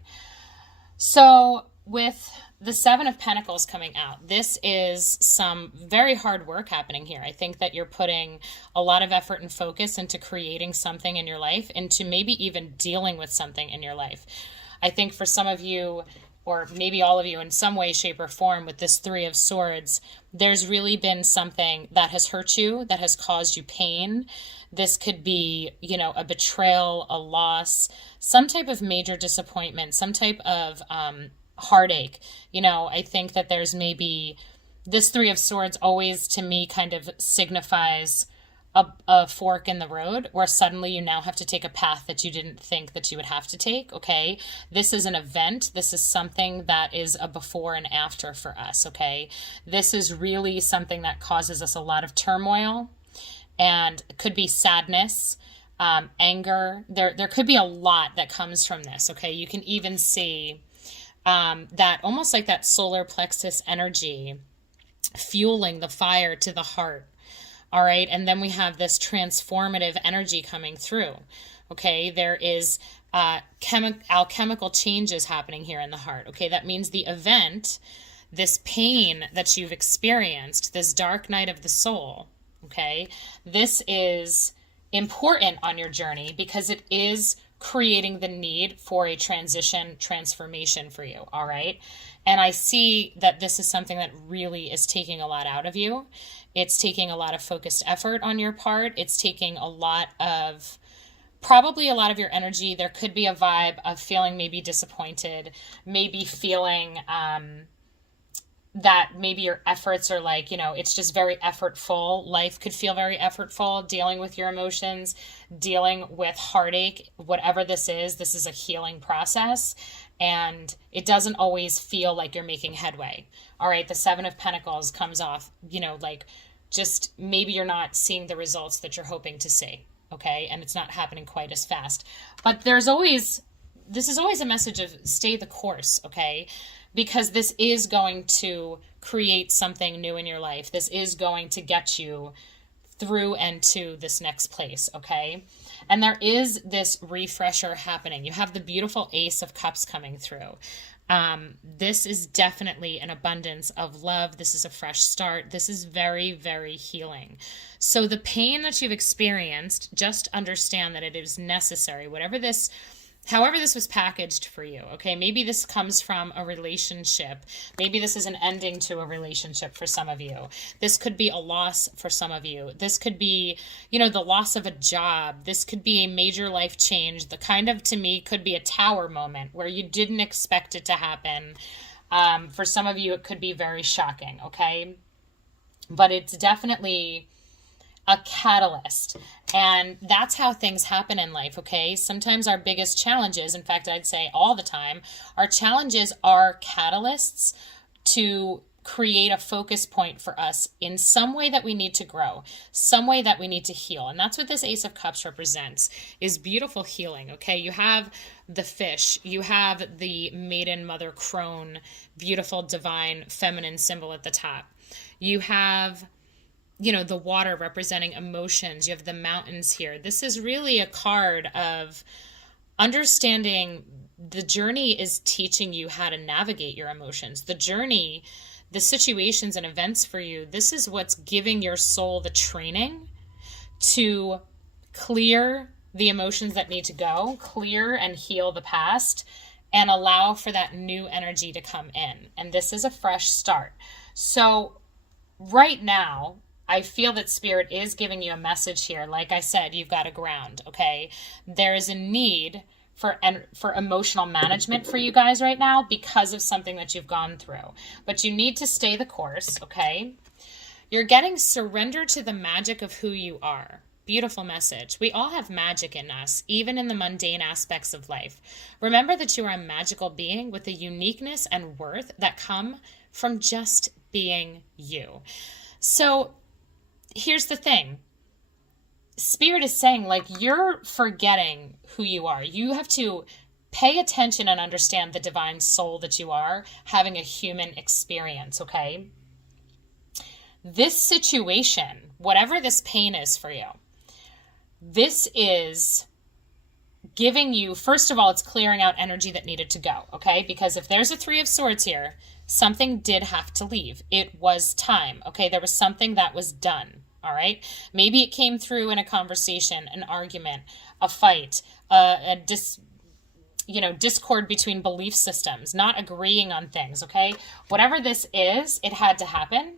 So with the Seven of Pentacles coming out, this is some very hard work happening here. I think that you're putting a lot of effort and focus into creating something in your life, into maybe even dealing with something in your life. I think for some of you, or maybe all of you in some way, shape, or form with this Three of Swords, there's really been something that has hurt you, that has caused you pain. This could be, a betrayal, a loss, some type of major disappointment, some type of heartache. I think that there's maybe this Three of Swords always, to me, kind of signifies a fork in the road where suddenly you now have to take a path that you didn't think that you would have to take. Okay. This is an event. This is something that is a before and after for us. Okay. This is really something that causes us a lot of turmoil, and it could be sadness, anger. There could be a lot that comes from this. Okay. You can even see that almost like that solar plexus energy fueling the fire to the heart. All right. And then we have this transformative energy coming through. Okay. There is alchemical changes happening here in the heart. Okay. That means the event, this pain that you've experienced, this dark night of the soul. Okay. This is important on your journey because it is creating the need for a transformation for you. All right. And I see that this is something that really is taking a lot out of you. It's taking a lot of focused effort on your part. It's taking probably a lot of your energy. There could be a vibe of feeling maybe disappointed, maybe feeling that maybe your efforts are it's just very effortful. Life could feel very effortful, dealing with your emotions, dealing with heartache, whatever this is a healing process. And it doesn't always feel like you're making headway. All right. The Seven of Pentacles comes off, just maybe you're not seeing the results that you're hoping to see. Okay. And it's not happening quite as fast, but this is always a message of stay the course. Okay. Because this is going to create something new in your life. This is going to get you through and to this next place. Okay. And there is this refresher happening. You have the beautiful Ace of Cups coming through. This is definitely an abundance of love. This is a fresh start. This is very, very healing. So the pain that you've experienced, just understand that it is necessary. Whatever this however this was packaged for you, okay? Maybe this comes from a relationship. Maybe this is an ending to a relationship for some of you. This could be a loss for some of you. This could be, you know, the loss of a job. This could be a major life change. The kind of, to me, could be a tower moment where you didn't expect it to happen. For some of you, it could be very shocking, okay? But it's definitely a catalyst. And that's how things happen in life, okay? Sometimes our biggest challenges, in fact, I'd say all the time, our challenges are catalysts to create a focus point for us in some way that we need to grow, some way that we need to heal. And that's what this Ace of Cups represents, is beautiful healing, okay? You have the fish, you have the maiden mother crone, beautiful divine feminine symbol at the top. You have, you know, the water representing emotions. You have the mountains here. This is really a card of understanding the journey is teaching you how to navigate your emotions. The journey, the situations and events for you, this is what's giving your soul the training to clear the emotions that need to go, clear and heal the past, and allow for that new energy to come in. And this is a fresh start. So right now, I feel that Spirit is giving you a message here. Like I said, you've got to ground, okay? There is a need for emotional management for you guys right now because of something that you've gone through. But you need to stay the course, okay? You're getting surrender to the magic of who you are. Beautiful message. We all have magic in us, even in the mundane aspects of life. Remember that you are a magical being with a uniqueness and worth that come from just being you. So here's the thing. Spirit is saying, like, you're forgetting who you are. You have to pay attention and understand the divine soul that you are, having a human experience, okay? This situation, whatever this pain is for you, this is giving you, first of all, it's clearing out energy that needed to go, okay? Because if there's a Three of Swords here, something did have to leave. It was time, okay? There was something that was done, all right? Maybe it came through in a conversation, an argument, a fight, discord between belief systems, not agreeing on things, okay? Whatever this is, it had to happen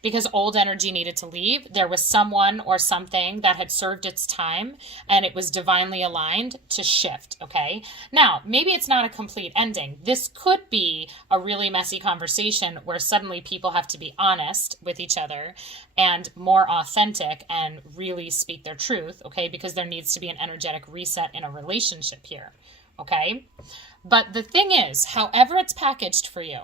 because old energy needed to leave. There was someone or something that had served its time and it was divinely aligned to shift, okay? Now, maybe it's not a complete ending. This could be a really messy conversation where suddenly people have to be honest with each other and more authentic and really speak their truth, okay? Because there needs to be an energetic reset in a relationship here, okay? But the thing is, however it's packaged for you,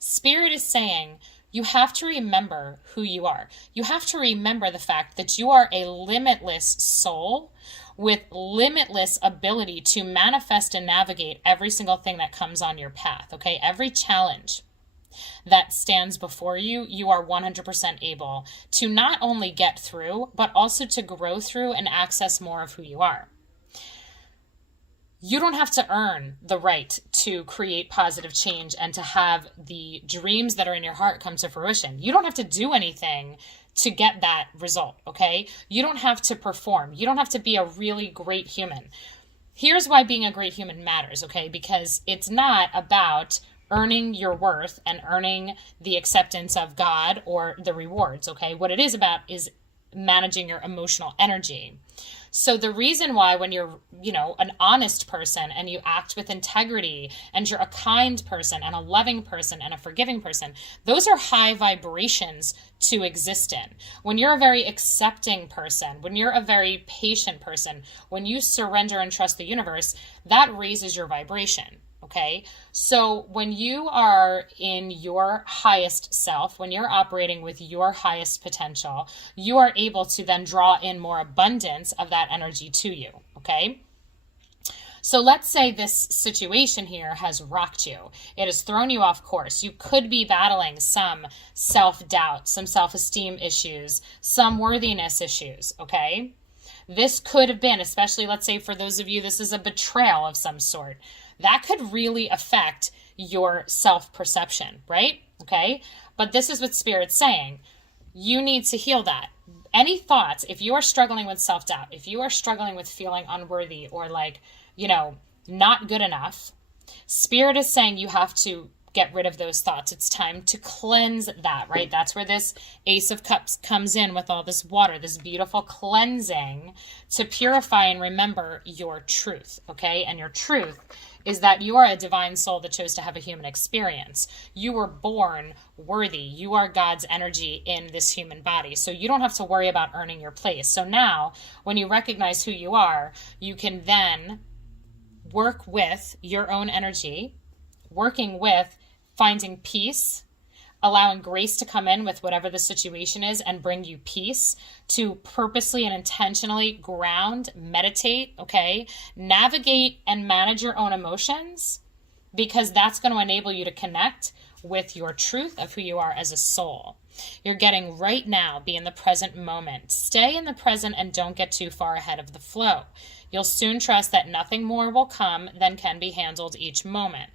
Spirit is saying, you have to remember who you are. You have to remember the fact that you are a limitless soul with limitless ability to manifest and navigate every single thing that comes on your path, okay? Every challenge that stands before you, you are 100% able to not only get through, but also to grow through and access more of who you are. You don't have to earn the right to create positive change and to have the dreams that are in your heart come to fruition. You don't have to do anything to get that result, okay? You don't have to perform. You don't have to be a really great human. Here's why being a great human matters, okay? Because it's not about earning your worth and earning the acceptance of God or the rewards, okay? What it is about is managing your emotional energy. So the reason why when you're, an honest person and you act with integrity and you're a kind person and a loving person and a forgiving person, those are high vibrations to exist in. When you're a very accepting person, when you're a very patient person, when you surrender and trust the universe, that raises your vibration. Okay, so when you are in your highest self, when you're operating with your highest potential, you are able to then draw in more abundance of that energy to you. Okay, so let's say this situation here has rocked you. It has thrown you off course. You could be battling some self-doubt, some self-esteem issues, some worthiness issues. Okay, this could have been, especially let's say for those of you, this is a betrayal of some sort. That could really affect your self-perception, right? Okay. But this is what Spirit's saying. You need to heal that. Any thoughts, if you are struggling with self-doubt, if you are struggling with feeling unworthy or not good enough. Spirit is saying you have to get rid of those thoughts. It's time to cleanse that, right? That's where this Ace of Cups comes in with all this water, this beautiful cleansing to purify and remember your truth, okay? And your truth is that you are a divine soul that chose to have a human experience. You were born worthy. You are God's energy in this human body. So you don't have to worry about earning your place. So now, when you recognize who you are, you can then work with your own energy, working with finding peace, allowing grace to come in with whatever the situation is and bring you peace, to purposely and intentionally ground, meditate, okay? Navigate and manage your own emotions, because that's going to enable you to connect with your truth of who you are as a soul. You're getting right now, be in the present moment. Stay in the present and don't get too far ahead of the flow. You'll soon trust that nothing more will come than can be handled each moment.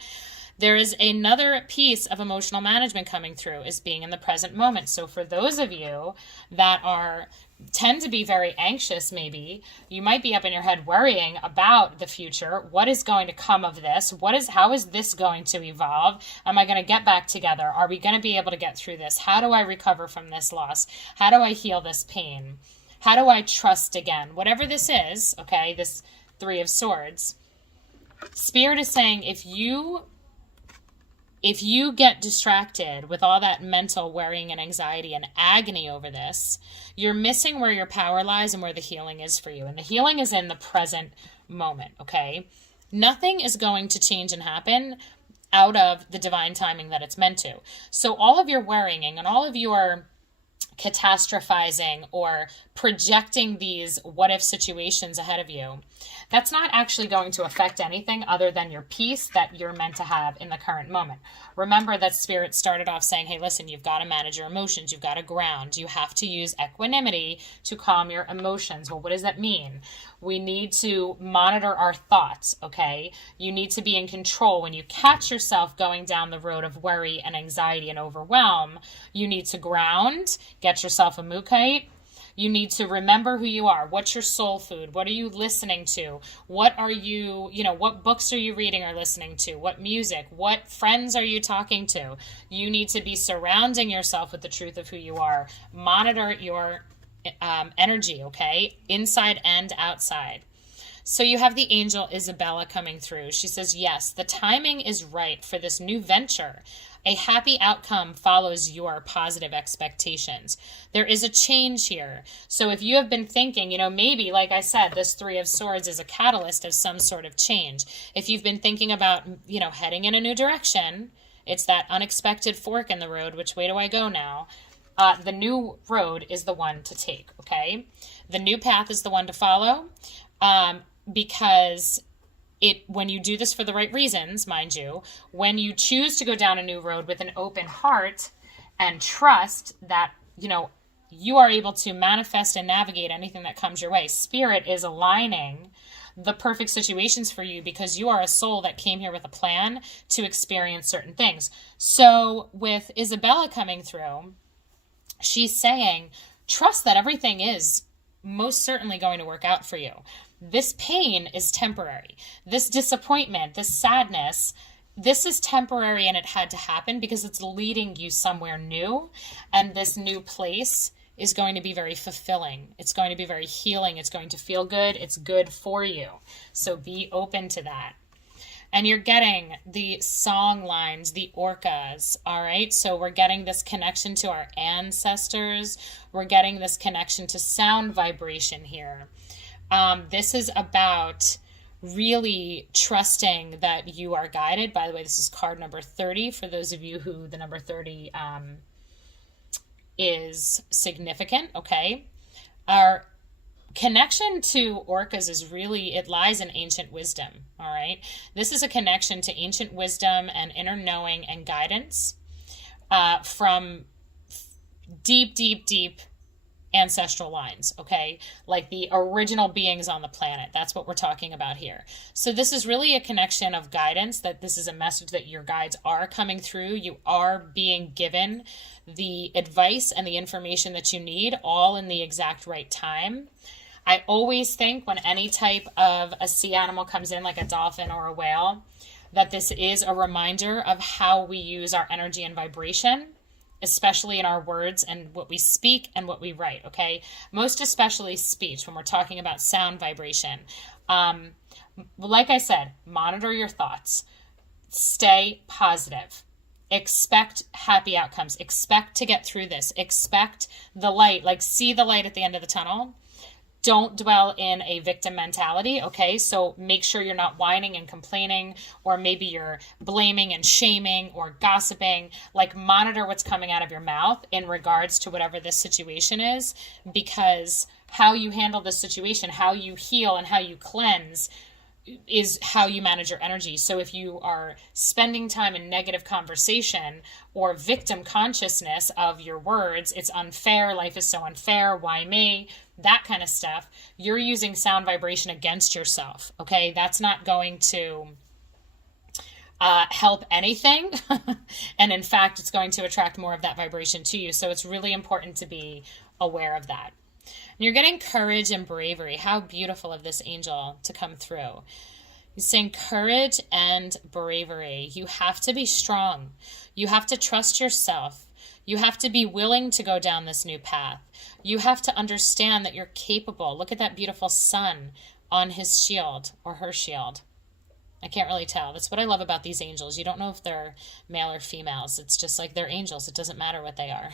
There is another piece of emotional management coming through, is being in the present moment. So for those of you that tend to be very anxious, maybe you might be up in your head worrying about the future. What is going to come of this? How is this going to evolve? Am I going to get back together? Are we going to be able to get through this? How do I recover from this loss? How do I heal this pain? How do I trust again? Whatever this is, okay, this Three of Swords, Spirit is saying if you get distracted with all that mental worrying and anxiety and agony over this, you're missing where your power lies and where the healing is for you. And the healing is in the present moment, okay? Nothing is going to change and happen out of the divine timing that it's meant to. So all of your worrying and all of your catastrophizing or projecting these what if situations ahead of you, that's not actually going to affect anything other than your peace that you're meant to have in the current moment. Remember that Spirit started off saying, hey, listen, you've got to manage your emotions. You've got to ground. You have to use equanimity to calm your emotions. Well, what does that mean? We need to monitor our thoughts, okay? You need to be in control. When you catch yourself going down the road of worry and anxiety and overwhelm, you need to ground, get yourself a Mookaite. You need to remember who you are. What's your soul food? What are you listening to? What books are you reading or listening to? What music? What friends are you talking to? You need to be surrounding yourself with the truth of who you are. Monitor your energy, okay? Inside and outside. So you have the angel Isabella coming through. She says, yes, the timing is right for this new venture. A happy outcome follows your positive expectations. There is a change here. So if you have been thinking, maybe, like I said, this Three of Swords is a catalyst of some sort of change. If you've been thinking about, heading in a new direction, it's that unexpected fork in the road. Which way do I go now? The new road is the one to take, okay? The new path is the one to follow, because when you do this for the right reasons, mind you, when you choose to go down a new road with an open heart and trust that, you are able to manifest and navigate anything that comes your way. Spirit is aligning the perfect situations for you because you are a soul that came here with a plan to experience certain things. So with Isabella coming through, she's saying, trust that everything is most certainly going to work out for you. This pain is temporary. This disappointment, this sadness, this is temporary, and it had to happen because it's leading you somewhere new. And this new place is going to be very fulfilling. It's going to be very healing. It's going to feel good. It's good for you. So be open to that. And you're getting the song lines, the orcas, all right? So we're getting this connection to our ancestors. We're getting this connection to sound vibration here. This is about really trusting that you are guided. By the way, this is card number 30 for those of you who the number 30 is significant, okay? Our connection to orcas is really, it lies in ancient wisdom, all right? This is a connection to ancient wisdom and inner knowing and guidance from deep, deep, deep ancestral lines, okay? Like the original beings on the planet. That's what we're talking about here. So this is really a connection of guidance, that this is a message that your guides are coming through. You are being given the advice and the information that you need, all in the exact right time. I always think when any type of a sea animal comes in, like a dolphin or a whale, that this is a reminder of how we use our energy and vibration, especially in our words and what we speak and what we write, okay? Most especially speech when we're talking about sound vibration. Like I said, monitor your thoughts. Stay positive. Expect happy outcomes. Expect to get through this. Expect the light, like see the light at the end of the tunnel. Don't dwell in a victim mentality, okay? So make sure you're not whining and complaining, or maybe you're blaming and shaming or gossiping. Like, monitor what's coming out of your mouth in regards to whatever this situation is, because how you handle this situation, how you heal and how you cleanse is how you manage your energy. So if you are spending time in negative conversation or victim consciousness of your words, it's unfair, life is so unfair, why me, that kind of stuff, you're using sound vibration against yourself, okay? That's not going to help anything. And in fact, it's going to attract more of that vibration to you. So it's really important to be aware of that. And you're getting courage and bravery. How beautiful of this angel to come through. He's saying courage and bravery. You have to be strong. You have to trust yourself. You have to be willing to go down this new path. You have to understand that you're capable. Look at that beautiful sun on his shield or her shield. I can't really tell. That's what I love about these angels. You don't know if they're male or females. It's just like they're angels. It doesn't matter what they are.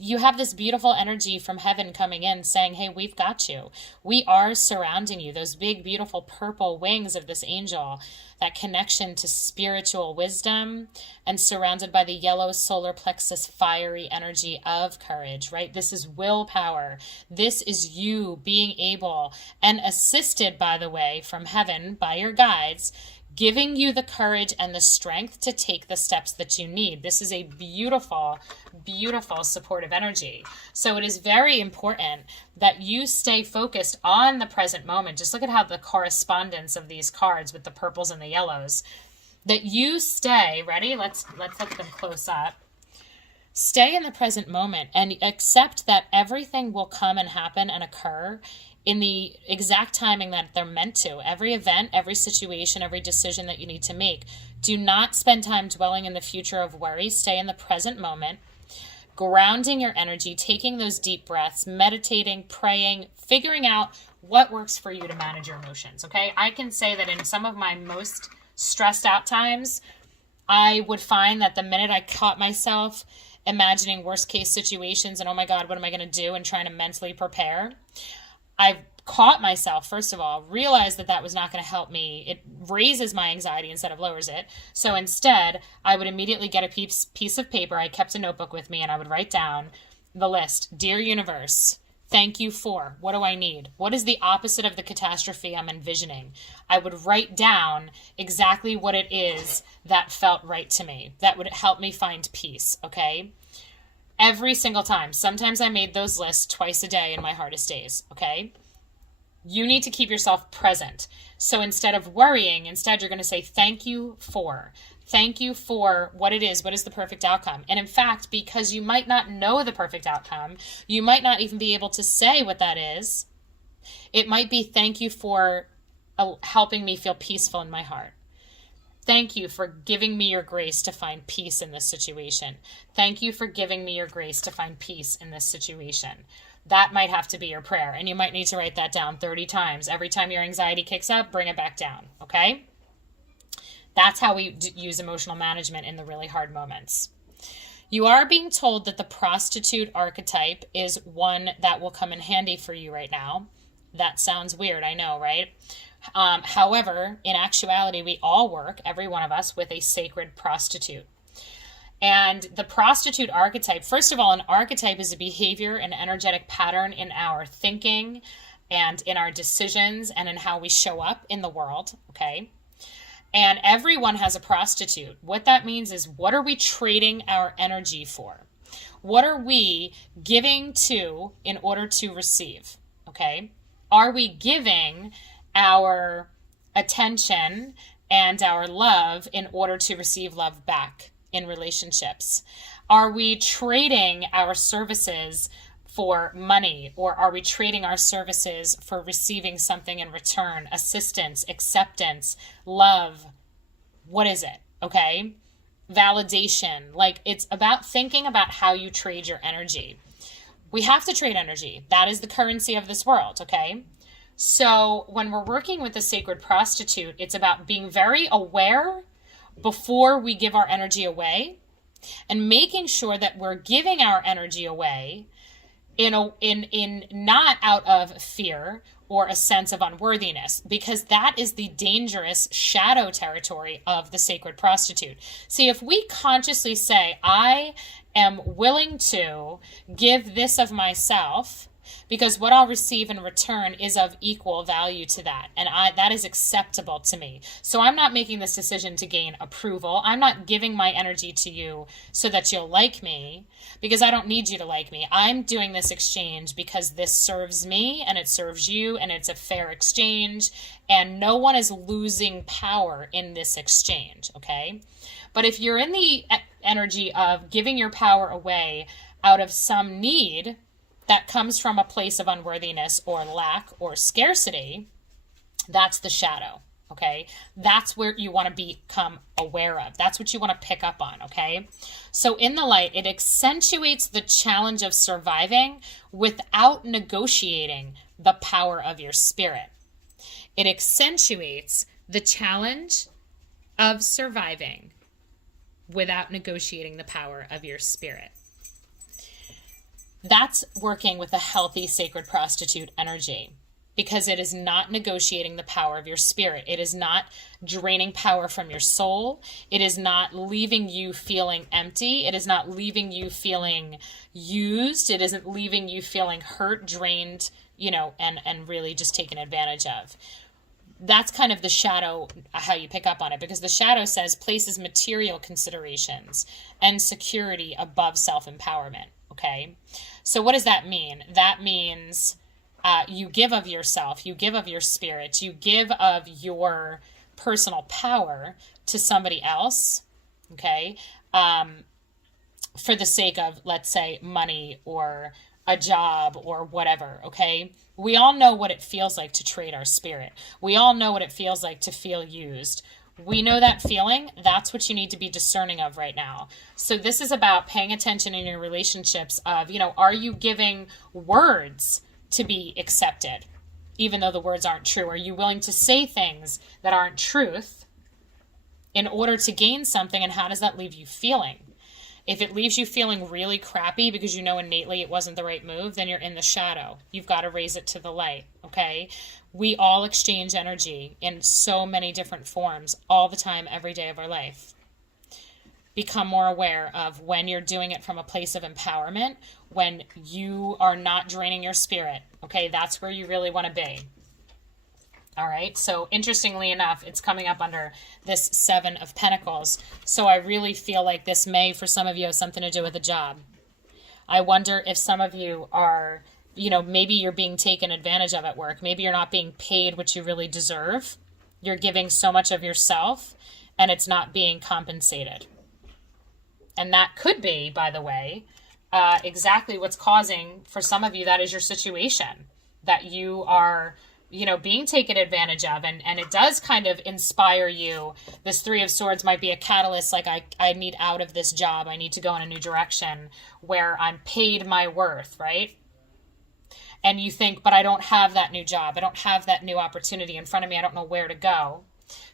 You have this beautiful energy from heaven coming in saying, hey, we've got you. We are surrounding you. Those big, beautiful purple wings of this angel, that connection to spiritual wisdom, and surrounded by the yellow solar plexus fiery energy of courage, right? This is willpower. This is you being able, and assisted, by the way, from heaven by your guides, giving you the courage and the strength to take the steps that you need. This is a beautiful, beautiful supportive energy. So it is very important that you stay focused on the present moment. Just look at how the correspondence of these cards with the purples and the yellows, that you stay, ready? Let's look at them close up. Stay in the present moment and accept that everything will come and happen and occur in the exact timing that they're meant to. Every event, every situation, every decision that you need to make. Do not spend time dwelling in the future of worry. Stay in the present moment, grounding your energy, taking those deep breaths, meditating, praying, figuring out what works for you to manage your emotions, okay? I can say that in some of my most stressed out times, I would find that the minute I caught myself imagining worst case situations and, oh my God, what am I going to do, and trying to mentally prepare, I've caught myself, first of all, realized that that was not going to help me. It raises my anxiety instead of lowers it. So instead, I would immediately get a piece of paper. I kept a notebook with me and I would write down the list. Dear universe, thank you for, what do I need? What is the opposite of the catastrophe I'm envisioning? I would write down exactly what it is that felt right to me. That would help me find peace, okay? Every single time. Sometimes I made those lists twice a day in my hardest days, okay? You need to keep yourself present. So instead of worrying, instead you're going to say, thank you for. Thank you for what it is. What is the perfect outcome? And in fact, because you might not know the perfect outcome, you might not even be able to say what that is. It might be, thank you for helping me feel peaceful in my heart. Thank you for giving me your grace to find peace in this situation. Thank you for giving me your grace to find peace in this situation. That might have to be your prayer, and you might need to write that down 30 times. Every time your anxiety kicks up, bring it back down, okay? That's how we use emotional management in the really hard moments. You are being told that the prostitute archetype is one that will come in handy for you right now. That sounds weird, I know, right? However, in actuality, we all work, every one of us, with a sacred prostitute. And the prostitute archetype, first of all, an archetype is a behavior, an energetic pattern in our thinking and in our decisions and in how we show up in the world, okay? And everyone has a prostitute. What that means is, what are we trading our energy for? What are we giving to in order to receive, okay? Are we giving our attention and our love in order to receive love back in relationships? Are we trading our services for money, or are we trading our services for receiving something in return? Assistance, acceptance, love. What is it? Okay. Validation. Like, it's about thinking about how you trade your energy. We have to trade energy. That is the currency of this world. Okay. So when we're working with the sacred prostitute, it's about being very aware before we give our energy away, and making sure that we're giving our energy away in not out of fear or a sense of unworthiness, because that is the dangerous shadow territory of the sacred prostitute. See, if we consciously say, I am willing to give this of myself, because what I'll receive in return is of equal value to that. And that is acceptable to me. So I'm not making this decision to gain approval. I'm not giving my energy to you so that you'll like me, because I don't need you to like me. I'm doing this exchange because this serves me and it serves you, and it's a fair exchange, and no one is losing power in this exchange, okay? But if you're in the energy of giving your power away out of some need that comes from a place of unworthiness or lack or scarcity, that's the shadow, okay? That's where you want to become aware of. That's what you want to pick up on, okay? So in the light, it accentuates the challenge of surviving without negotiating the power of your spirit. It accentuates the challenge of surviving without negotiating the power of your spirit. That's working with a healthy sacred prostitute energy, because it is not negotiating the power of your spirit. It is not draining power from your soul. It is not leaving you feeling empty. It is not leaving you feeling used. It isn't leaving you feeling hurt, drained, and really just taken advantage of. That's kind of the shadow, how you pick up on it, because the shadow says places material considerations and security above self-empowerment. Okay. So what does that mean? That means you give of yourself, you give of your spirit, you give of your personal power to somebody else, okay, for the sake of, let's say, money or a job or whatever, okay? We all know what it feels like to trade our spirit. We all know what it feels like to feel used. We know that feeling. That's what you need to be discerning of right now. So this is about paying attention in your relationships of, are you giving words to be accepted, even though the words aren't true? Are you willing to say things that aren't truth in order to gain something? And how does that leave you feeling? If it leaves you feeling really crappy because you know innately it wasn't the right move, then you're in the shadow. You've got to raise it to the light, okay? We all exchange energy in so many different forms all the time, every day of our life. Become more aware of when you're doing it from a place of empowerment, when you are not draining your spirit, okay? That's where you really want to be. All right, so interestingly enough, it's coming up under this 7 of Pentacles. So I really feel like this may, for some of you, have something to do with a job. I wonder if some of you are, maybe you're being taken advantage of at work. Maybe you're not being paid what you really deserve. You're giving so much of yourself, and it's not being compensated. And that could be, by the way, exactly what's causing, for some of you, that is your situation, that you are being taken advantage of. And it does kind of inspire you. This 3 of Swords might be a catalyst, like I need out of this job. I need to go in a new direction where I'm paid my worth, right? And you think, but I don't have that new job. I don't have that new opportunity in front of me. I don't know where to go.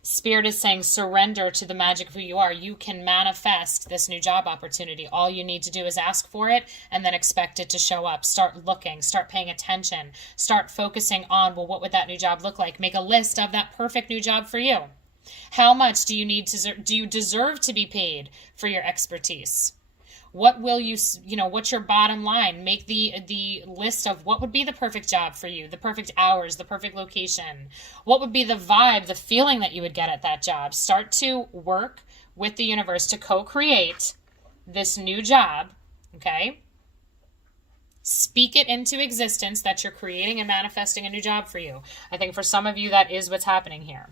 Spirit is saying, surrender to the magic of who you are. You can manifest this new job opportunity. All you need to do is ask for it and then expect it to show up. Start looking, start paying attention, start focusing on, well, what would that new job look like? Make a list of that perfect new job for you. How much do you deserve to be paid for your expertise? What will you, what's your bottom line? Make the list of what would be the perfect job for you, the perfect hours, the perfect location. What would be the vibe, the feeling that you would get at that job? Start to work with the universe to co-create this new job, okay? Speak it into existence that you're creating and manifesting a new job for you. I think for some of you, that is what's happening here.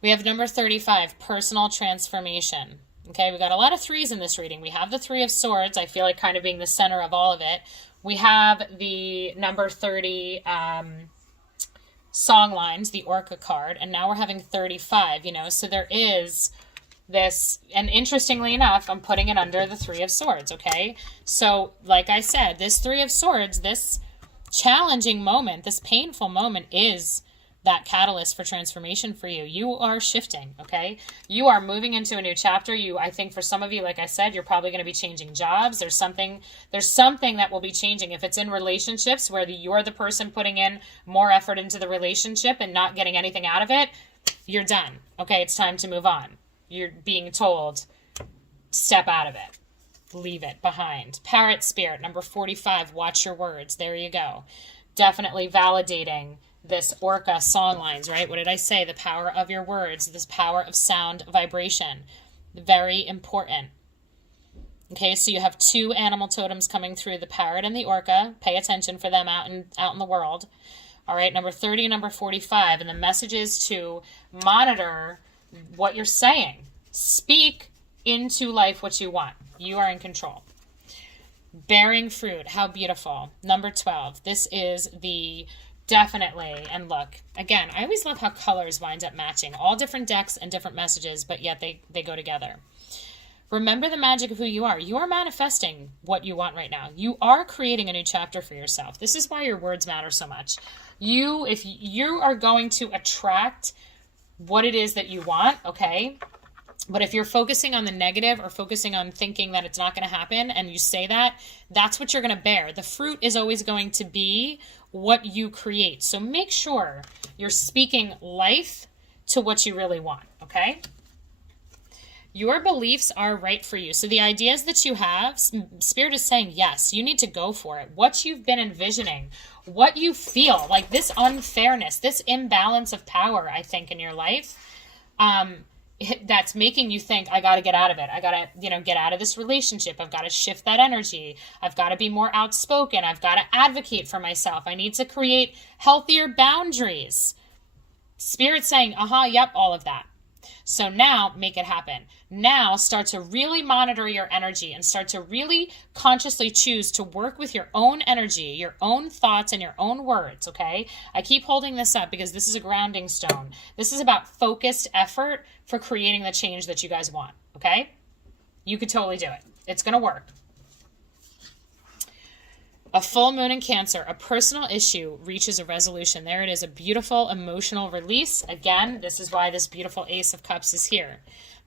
We have number 35, personal transformation. Okay, we got a lot of threes in this reading. We have the Three of Swords, I feel like kind of being the center of all of it. We have the number 30 song lines, the Orca card, and now we're having 35, you know, so there is this, and interestingly enough, I'm putting it under the Three of Swords, okay? So, like I said, this Three of Swords, this challenging moment, this painful moment is that catalyst for transformation for you. You are shifting, okay? You are moving into a new chapter. I think for some of you, like I said, you're probably going to be changing jobs. There's something that will be changing. If it's in relationships where you're the person putting in more effort into the relationship and not getting anything out of it, you're done. Okay, it's time to move on. You're being told, step out of it. Leave it behind. Parrot spirit, number 45, watch your words. There you go. Definitely validating this Orca song lines, right? What did I say? The power of your words, this power of sound vibration. Very important. Okay, so you have two animal totems coming through, the parrot and the orca. Pay attention for them out in the world. All right, number 30 and number 45. And the message is to monitor what you're saying. Speak into life what you want. You are in control. Bearing fruit. How beautiful. Number 12. This is the definitely, and look, again, I always love how colors wind up matching. All different decks and different messages, but yet they go together. Remember the magic of who you are. You are manifesting what you want right now. You are creating a new chapter for yourself. This is why your words matter so much. If you are going to attract what it is that you want, okay? But if you're focusing on the negative or focusing on thinking that it's not going to happen and you say that, that's what you're going to bear. The fruit is always going to be what you create. So make sure you're speaking life to what you really want, okay? Your beliefs are right for you. So the ideas that you have, Spirit is saying, yes, you need to go for it. What you've been envisioning, what you feel, like this unfairness, this imbalance of power, I think, in your life, that's making you think, I got to get out of it. I got to, get out of this relationship. I've got to shift that energy. I've got to be more outspoken. I've got to advocate for myself. I need to create healthier boundaries. Spirit saying, yep, all of that. So now make it happen. Now start to really monitor your energy and start to really consciously choose to work with your own energy, your own thoughts, and your own words, okay? I keep holding this up because this is a grounding stone. This is about focused effort for creating the change that you guys want, okay? You could totally do it. It's going to work. A full moon in Cancer, a personal issue reaches a resolution. There it is, a beautiful emotional release. Again, this is why this beautiful Ace of Cups is here,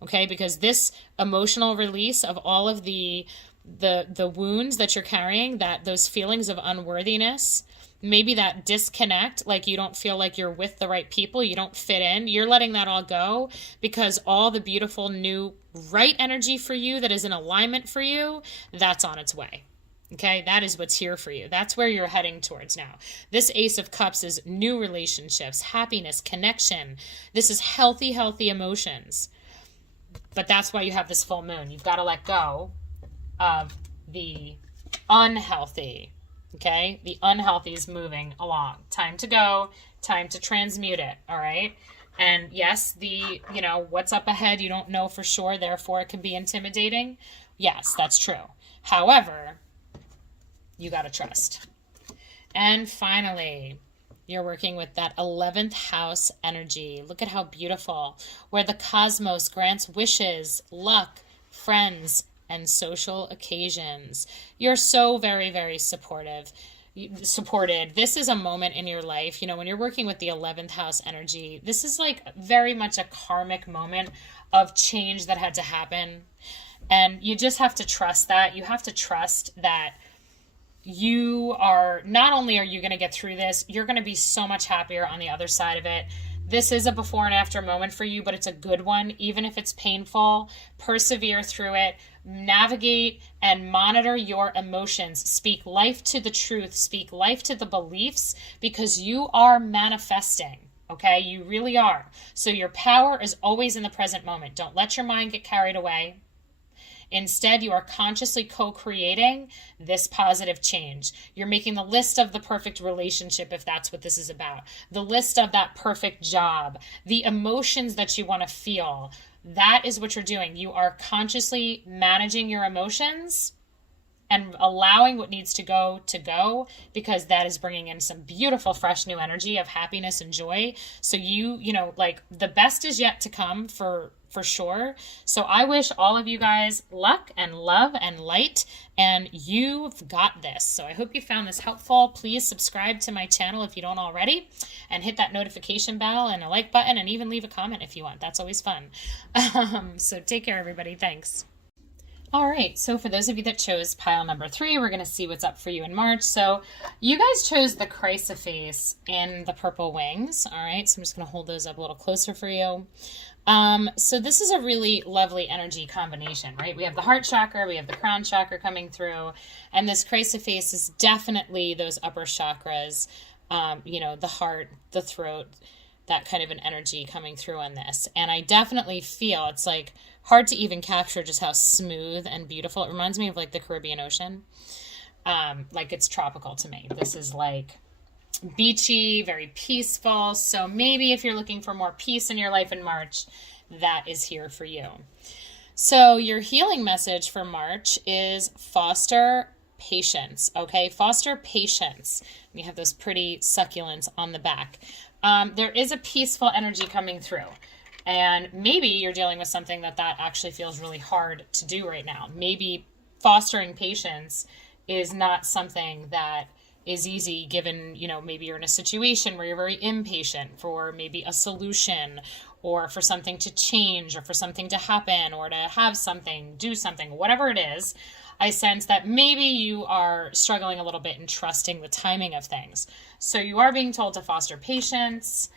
okay? Because this emotional release of all of the wounds that you're carrying, those feelings of unworthiness, maybe that disconnect, like you don't feel like you're with the right people, you don't fit in, you're letting that all go because all the beautiful new right energy for you that is in alignment for you, that's on its way. Okay, that is what's here for you. That's where you're heading towards now. This Ace of Cups is new relationships, happiness, connection. This is healthy emotions. But that's why you have this full moon. You've got to let go of the unhealthy. Okay, the unhealthy is moving along. Time to go, time to transmute it. All right. And yes, what's up ahead, you don't know for sure. Therefore, it can be intimidating. Yes, that's true. However, you got to trust. And finally, you're working with that 11th house energy. Look at how beautiful, where the cosmos grants wishes, luck, friends, and social occasions. You're so very, very supported. This is a moment in your life, when you're working with the 11th house energy, this is like very much a karmic moment of change that had to happen. And you just have to trust that. You have to trust that not only are you going to get through this, you're going to be so much happier on the other side of it. This is a before and after moment for you, but it's a good one. Even if it's painful, persevere through it, navigate and monitor your emotions. Speak life to the truth, speak life to the beliefs, because you are manifesting. Okay, you really are. So your power is always in the present moment. Don't let your mind get carried away. Instead, you are consciously co-creating this positive change. You're making the list of the perfect relationship, if that's what this is about, the list of that perfect job, the emotions that you want to feel. That is what you're doing. You are consciously managing your emotions and allowing what needs to go, because that is bringing in some beautiful, fresh, new energy of happiness and joy. So you know, like, the best is yet to come for sure. So I wish all of you guys luck and love and light, and you've got this. So I hope you found this helpful. Please subscribe to my channel if you don't already, and hit that notification bell and a like button, and even leave a comment if you want. That's always fun. So take care, everybody. Thanks. All right, so for those of you that chose pile number 3, we're going to see what's up for you in March. So you guys chose the Chrysophase in the purple wings. All right, so I'm just going to hold those up a little closer for you. So this is a really lovely energy combination, right? We have the heart chakra, we have the crown chakra coming through, and this Chrysophase is definitely those upper chakras, you know, the heart, the throat, that kind of an energy coming through on this. And I definitely feel it's like hard to even capture just how smooth and beautiful. It reminds me of like the Caribbean Ocean. Like it's tropical to me. This is like beachy, very peaceful. So maybe if you're looking for more peace in your life in March, that is here for you. So your healing message for March is foster patience. Okay, foster patience. You have those pretty succulents on the back. There is a peaceful energy coming through, and maybe you're dealing with something that actually feels really hard to do right now. Maybe fostering patience is not something that is easy, given, you know, maybe you're in a situation where you're very impatient for maybe a solution, or for something to change, or for something to happen, or to have something, do something, whatever it is. I sense that maybe you are struggling a little bit in trusting the timing of things. So you are being told to foster patience.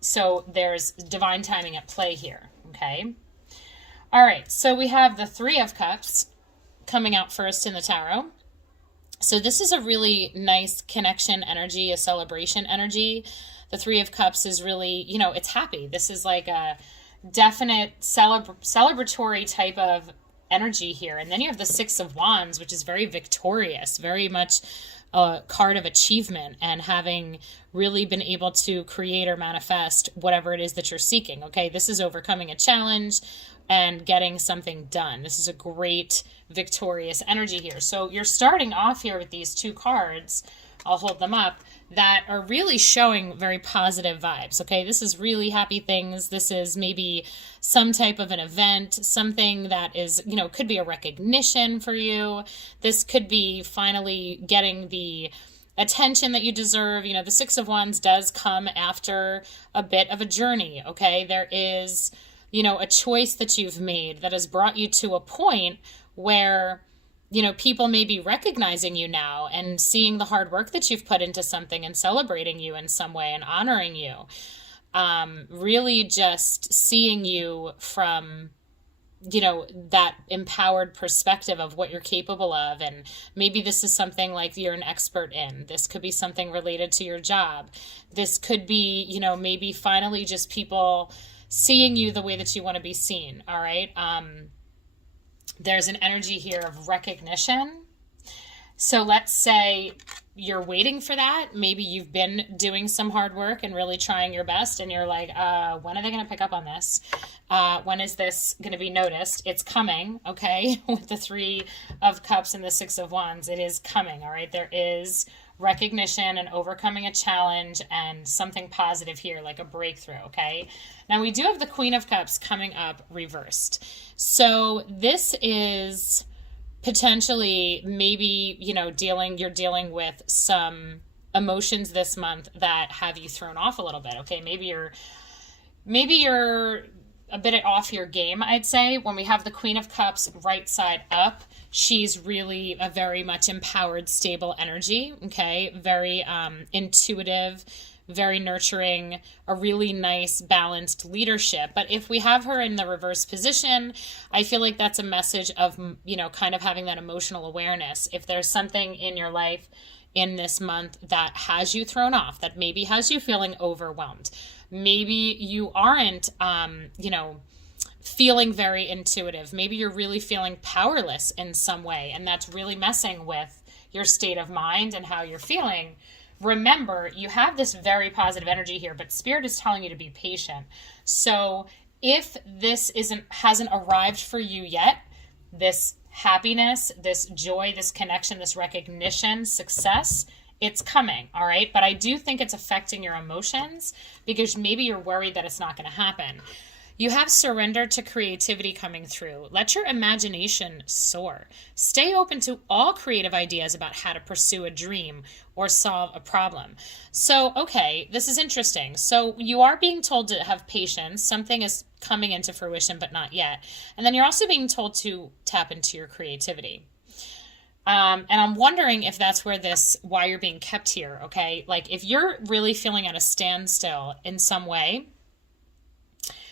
So there's divine timing at play here, okay? All right, so we have the 3 of Cups coming out first in the tarot. So this is a really nice connection energy, a celebration energy. The 3 of Cups is really, you know, it's happy. This is like a definite celebratory type of energy here. And then you have the 6 of Wands, which is very victorious, very much a card of achievement, and having really been able to create or manifest whatever it is that you're seeking. Okay, this is overcoming a challenge and getting something done. This is a great victorious energy here. So you're starting off here with these 2 cards, I'll hold them up, that are really showing very positive vibes. Okay, this is really happy things. This is maybe some type of an event, something that is, you know, could be a recognition for you. This could be finally getting the attention that you deserve. You know, the 6 of Wands does come after a bit of a journey. Okay, there is, you know, a choice that you've made that has brought you to a point where, you know, people may be recognizing you now and seeing the hard work that you've put into something and celebrating you in some way and honoring you. Really just seeing you from, you know, that empowered perspective of what you're capable of. And maybe this is something like you're an expert in. This could be something related to your job. This could be, you know, maybe finally just people seeing you the way that you want to be seen. All right. There's an energy here of recognition. So let's say you're waiting for that. Maybe you've been doing some hard work and really trying your best, and you're like, when are they going to pick up on this? When is this going to be noticed? It's coming, okay? With the 3 of Cups and the 6 of Wands, it is coming, all right? There is recognition and overcoming a challenge and something positive here, like a breakthrough, okay? Now we do have the Queen of Cups coming up reversed. So this is potentially maybe, you know, you're dealing with some emotions this month that have you thrown off a little bit, okay? Maybe you're a bit off your game, I'd say. When we have the Queen of Cups right side up, she's really a very much empowered, stable energy, okay? Very intuitive, very nurturing, a really nice, balanced leadership. But if we have her in the reverse position, I feel like that's a message of, you know, kind of having that emotional awareness. If there's something in your life in this month that has you thrown off, that maybe has you feeling overwhelmed, maybe you aren't, you know, feeling very intuitive. Maybe you're really feeling powerless in some way, and that's really messing with your state of mind and how you're feeling. Remember, you have this very positive energy here, but Spirit is telling you to be patient. So if this hasn't arrived for you yet, this happiness, this joy, this connection, this recognition, success, it's coming, all right? But I do think it's affecting your emotions because maybe you're worried that it's not going to happen. You have surrender to creativity coming through. Let your imagination soar. Stay open to all creative ideas about how to pursue a dream or solve a problem. So, okay, this is interesting. So you are being told to have patience. Something is coming into fruition, but not yet. And then you're also being told to tap into your creativity. And I'm wondering if that's why you're being kept here, okay? Like if you're really feeling at a standstill in some way,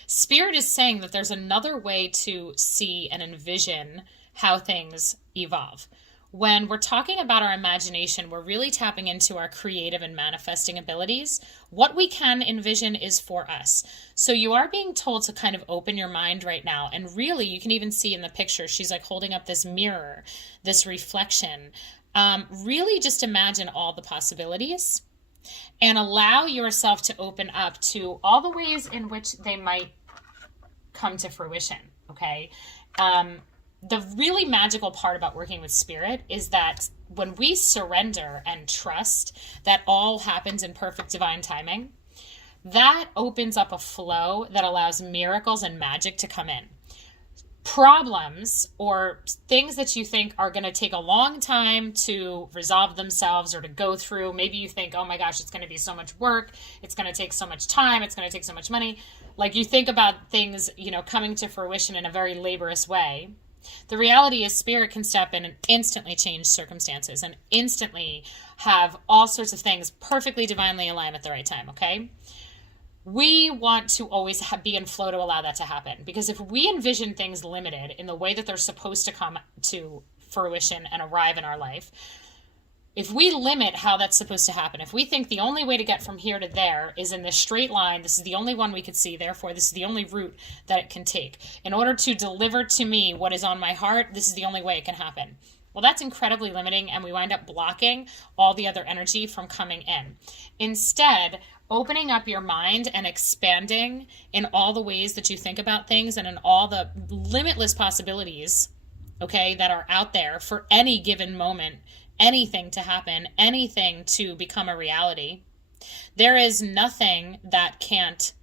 Spirit is saying that there's another way to see and envision how things evolve. When we're talking about our imagination, we're really tapping into our creative and manifesting abilities. What we can envision is for us. So you are being told to kind of open your mind right now. And really, you can even see in the picture, she's like holding up this mirror, this reflection. Really just imagine all the possibilities and allow yourself to open up to all the ways in which they might come to fruition, okay? The really magical part about working with Spirit is that when we surrender and trust that all happens in perfect divine timing, that opens up a flow that allows miracles and magic to come in. Problems or things that you think are going to take a long time to resolve themselves or to go through, maybe you think, oh my gosh, it's going to be so much work, it's going to take so much time, it's going to take so much money. Like you think about things, coming to fruition in a very laborious way. The reality is Spirit can step in and instantly change circumstances and instantly have all sorts of things perfectly divinely align at the right time, okay? We want to always be in flow to allow that to happen, because if we envision things limited in the way that they're supposed to come to fruition and arrive in our life, if we limit how that's supposed to happen, if we think the only way to get from here to there is in this straight line, this is the only one we could see, therefore this is the only route that it can take. In order to deliver to me what is on my heart, this is the only way it can happen. Well, that's incredibly limiting, and we wind up blocking all the other energy from coming in. Instead, opening up your mind and expanding in all the ways that you think about things and in all the limitless possibilities, okay, that are out there for any given moment, anything to happen, anything to become a reality. There is nothing that can't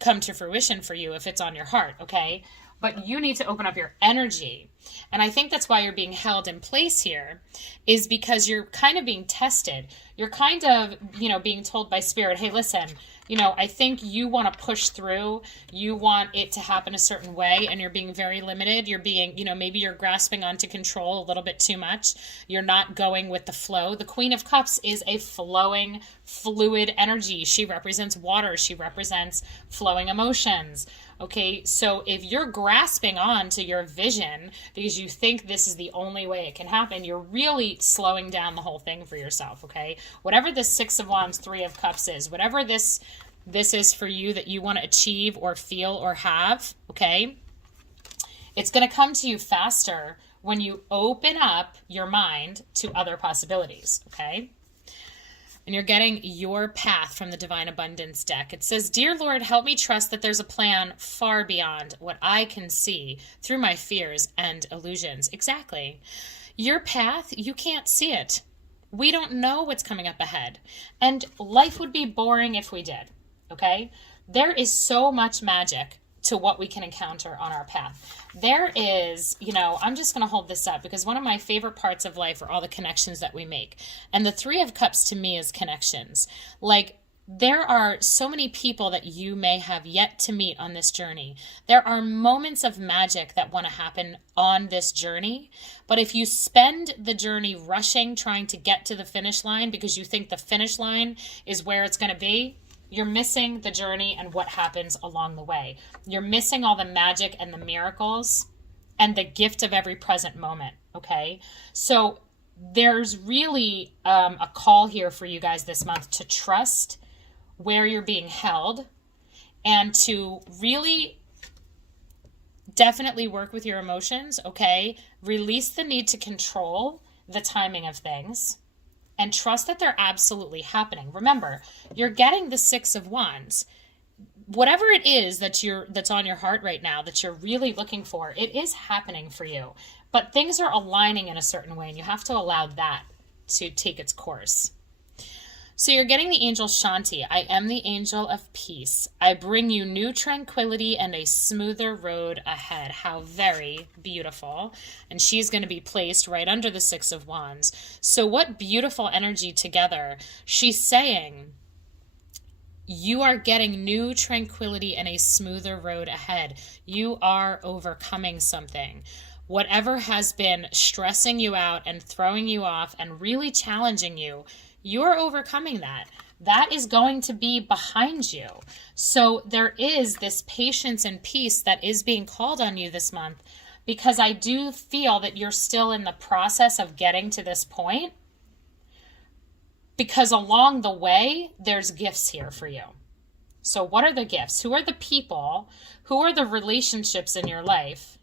come to fruition for you if it's on your heart, okay? But you need to open up your energy. And I think that's why you're being held in place here, is because you're kind of being tested. You're kind of, being told by Spirit, hey, listen, I think you want to push through. You want it to happen a certain way, and you're being very limited. You're being, maybe you're grasping onto control a little bit too much. You're not going with the flow. The Queen of Cups is a flowing, fluid energy. She represents water. She represents flowing emotions. Okay, so if you're grasping on to your vision because you think this is the only way it can happen, you're really slowing down the whole thing for yourself, okay? Whatever this Six of Wands, Three of Cups is, whatever this is for you that you want to achieve or feel or have, okay? It's going to come to you faster when you open up your mind to other possibilities, okay? And you're getting your path from the Divine Abundance deck. It says, Dear Lord, help me trust that there's a plan far beyond what I can see through my fears and illusions. Exactly. Your path, you can't see it. We don't know what's coming up ahead. And life would be boring if we did, okay? There is so much magic to what we can encounter on our path. There is, I'm just going to hold this up because one of my favorite parts of life are all the connections that we make. And the Three of Cups to me is connections. Like, there are so many people that you may have yet to meet on this journey. There are moments of magic that want to happen on this journey. But if you spend the journey rushing, trying to get to the finish line because you think the finish line is where it's going to be, you're missing the journey and what happens along the way. You're missing all the magic and the miracles and the gift of every present moment, okay? So there's really a call here for you guys this month to trust where you're being held and to really definitely work with your emotions, okay? Release the need to control the timing of things and trust that they're absolutely happening. Remember, you're getting the Six of Wands. Whatever it is that's on your heart right now that you're really looking for, it is happening for you. But things are aligning in a certain way, and you have to allow that to take its course. So you're getting the angel Shanti. I am the angel of peace. I bring you new tranquility and a smoother road ahead. How very beautiful. And she's going to be placed right under the Six of Wands. So what beautiful energy together. She's saying, you are getting new tranquility and a smoother road ahead. You are overcoming something. Whatever has been stressing you out and throwing you off and really challenging you, you're overcoming that. That is going to be behind you. So there is this patience and peace that is being called on you this month, because I do feel that you're still in the process of getting to this point, because along the way, there's gifts here for you. So what are the gifts? Who are the people? Who are the relationships in your life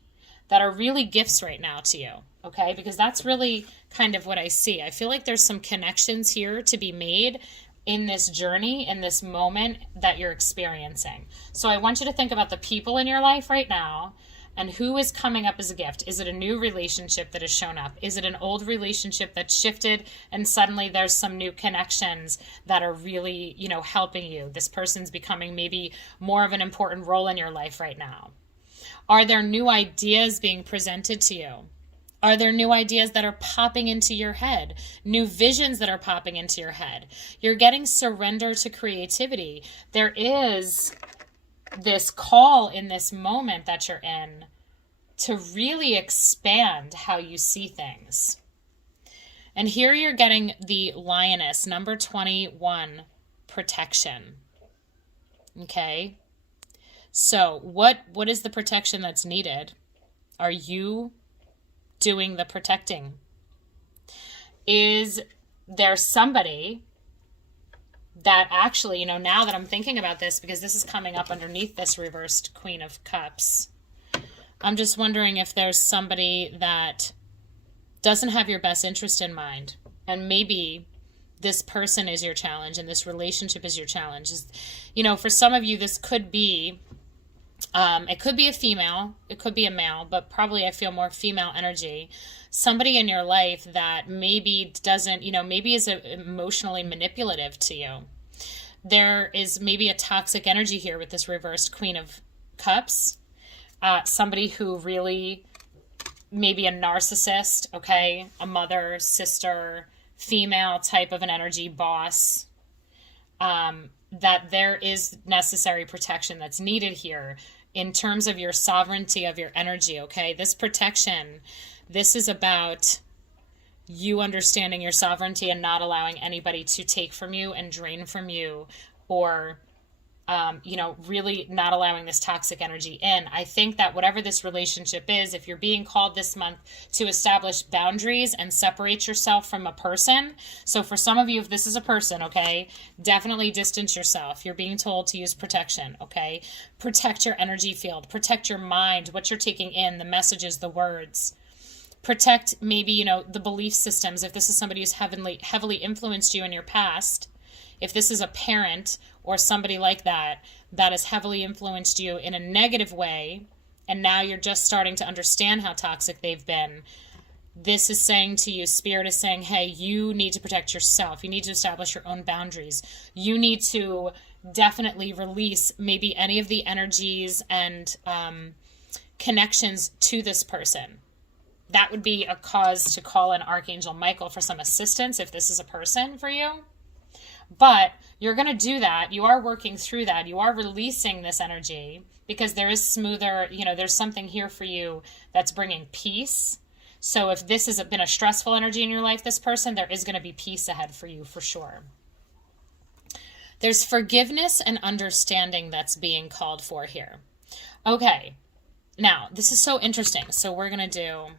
that are really gifts right now to you? Okay, because that's really kind of what I see. I feel like there's some connections here to be made in this journey, in this moment that you're experiencing. So I want you to think about the people in your life right now and who is coming up as a gift. Is it a new relationship that has shown up? Is it an old relationship that's shifted and suddenly there's some new connections that are really, helping you? This person's becoming maybe more of an important role in your life right now. Are there new ideas being presented to you? Are there new ideas that are popping into your head? New visions that are popping into your head? You're getting surrender to creativity. There is this call in this moment that you're in to really expand how you see things. And here you're getting the Lioness, number 21, protection. Okay? So what is the protection that's needed? Are you doing the protecting? Is there somebody that actually, now that I'm thinking about this, because this is coming up underneath this reversed Queen of Cups, I'm just wondering if there's somebody that doesn't have your best interest in mind, and maybe this person is your challenge and this relationship is your challenge. For some of you, this could be it could be a female, it could be a male, but probably I feel more female energy. Somebody in your life that maybe doesn't, maybe is emotionally manipulative to you. There is maybe a toxic energy here with this reversed Queen of Cups. Somebody who really, maybe a narcissist, okay? A mother, sister, female type of an energy, boss. That there is necessary protection that's needed here in terms of your sovereignty of your energy, okay? This protection, this is about you understanding your sovereignty and not allowing anybody to take from you and drain from you, or really not allowing this toxic energy in. I think that whatever this relationship is, if you're being called this month to establish boundaries and separate yourself from a person. So for some of you, if this is a person, okay, definitely distance yourself. You're being told to use protection, okay? Protect your energy field, protect your mind, what you're taking in, the messages, the words. Protect maybe, the belief systems. If this is somebody who's heavily influenced you in your past, if this is a parent or somebody like that has heavily influenced you in a negative way, and now you're just starting to understand how toxic they've been, this is saying to you, Spirit is saying, hey, you need to protect yourself. You need to establish your own boundaries. You need to definitely release maybe any of the energies and connections to this person. That would be a cause to call in Archangel Michael for some assistance if this is a person for you. But you're going to do that. You are working through that. You are releasing this energy because there is smoother, there's something here for you that's bringing peace. So if this has been a stressful energy in your life, this person, there is going to be peace ahead for you for sure. There's forgiveness and understanding that's being called for here. Okay. Now, this is so interesting. So we're going to do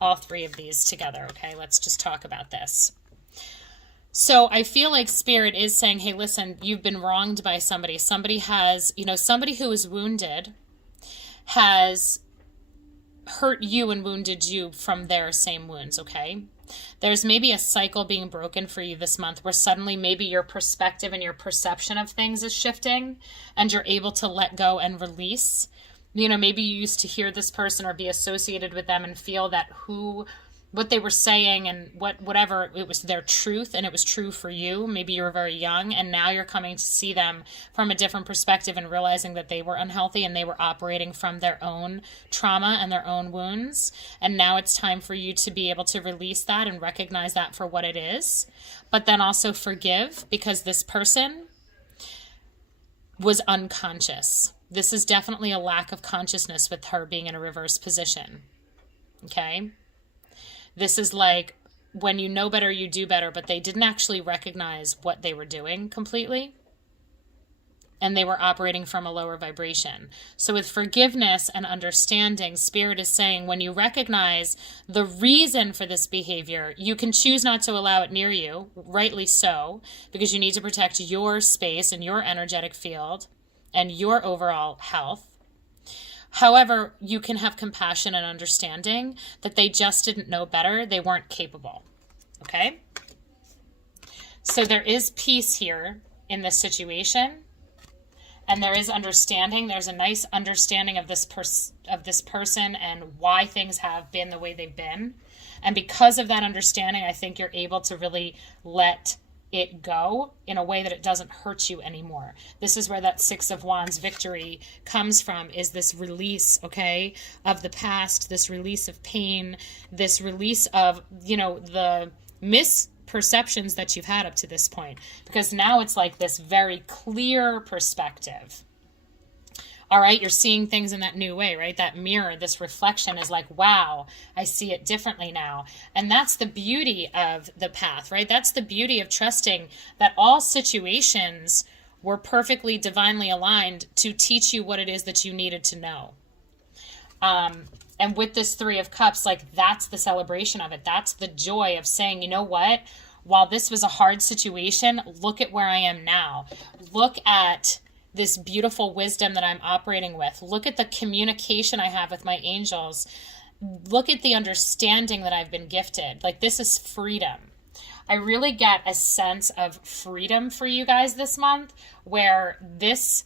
all three of these together. Okay. Let's just talk about this. So I feel like Spirit is saying, hey, listen, you've been wronged by somebody. Somebody has, somebody who is wounded has hurt you and wounded you from their same wounds, okay? There's maybe a cycle being broken for you this month where suddenly maybe your perspective and your perception of things is shifting and you're able to let go and release. You know, maybe you used to hear this person or be associated with them and feel that what they were saying and whatever, it was their truth and it was true for you. Maybe you were very young and now you're coming to see them from a different perspective and realizing that they were unhealthy and they were operating from their own trauma and their own wounds. And now it's time for you to be able to release that and recognize that for what it is, but then also forgive, because this person was unconscious. This is definitely a lack of consciousness with her being in a reverse position. Okay? This is like when you know better, you do better, but they didn't actually recognize what they were doing completely. And they were operating from a lower vibration. So with forgiveness and understanding, Spirit is saying when you recognize the reason for this behavior, you can choose not to allow it near you, rightly so, because you need to protect your space and your energetic field and your overall health. However, you can have compassion and understanding that they just didn't know better. They weren't capable. Okay? So there is peace here in this situation. And there is understanding. There's a nice understanding of this person and why things have been the way they've been. And because of that understanding, I think you're able to really let it go in a way that it doesn't hurt you anymore. This is where that Six of Wands victory comes from, is this release, okay, of the past, this release of pain, this release of, you know, the misperceptions that you've had up to this point. Because now it's like this very clear perspective. All right, you're seeing things in that new way, right? That mirror, this reflection is like, wow, I see it differently now. And that's the beauty of the path, right? That's the beauty of trusting that all situations were perfectly divinely aligned to teach you what it is that you needed to know. And with this Three of Cups, like that's the celebration of it. That's the joy of saying, you know what? While this was a hard situation, look at where I am now. Look at this beautiful wisdom that I'm operating with. Look at the communication I have with my angels. Look at the understanding that I've been gifted. Like, this is freedom. I really get a sense of freedom for you guys this month, where this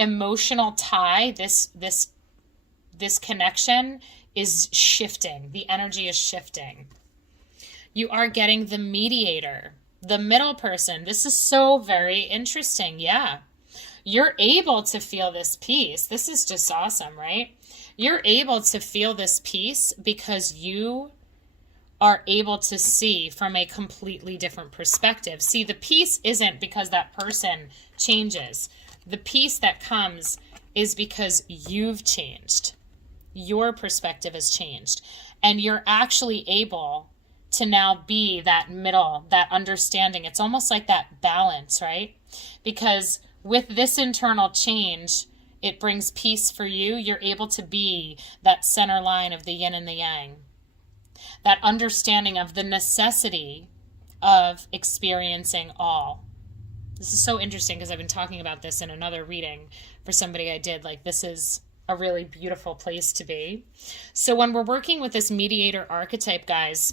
emotional tie, this connection is shifting. The energy is shifting. You are getting the mediator, the middle person. This is so very interesting. Yeah. You're able to feel this peace. This is just awesome, right? You're able to feel this peace because you are able to see from a completely different perspective. See, the peace isn't because that person changes. The peace that comes is because you've changed. Your perspective has changed. And you're actually able to now be that middle, that understanding. It's almost like that balance, right? Because with this internal change, it brings peace for you. You're able to be that center line of the yin and the yang. That understanding of the necessity of experiencing all. This is so interesting because I've been talking about this in another reading for somebody I did. Like, this is a really beautiful place to be. So when we're working with this mediator archetype, guys,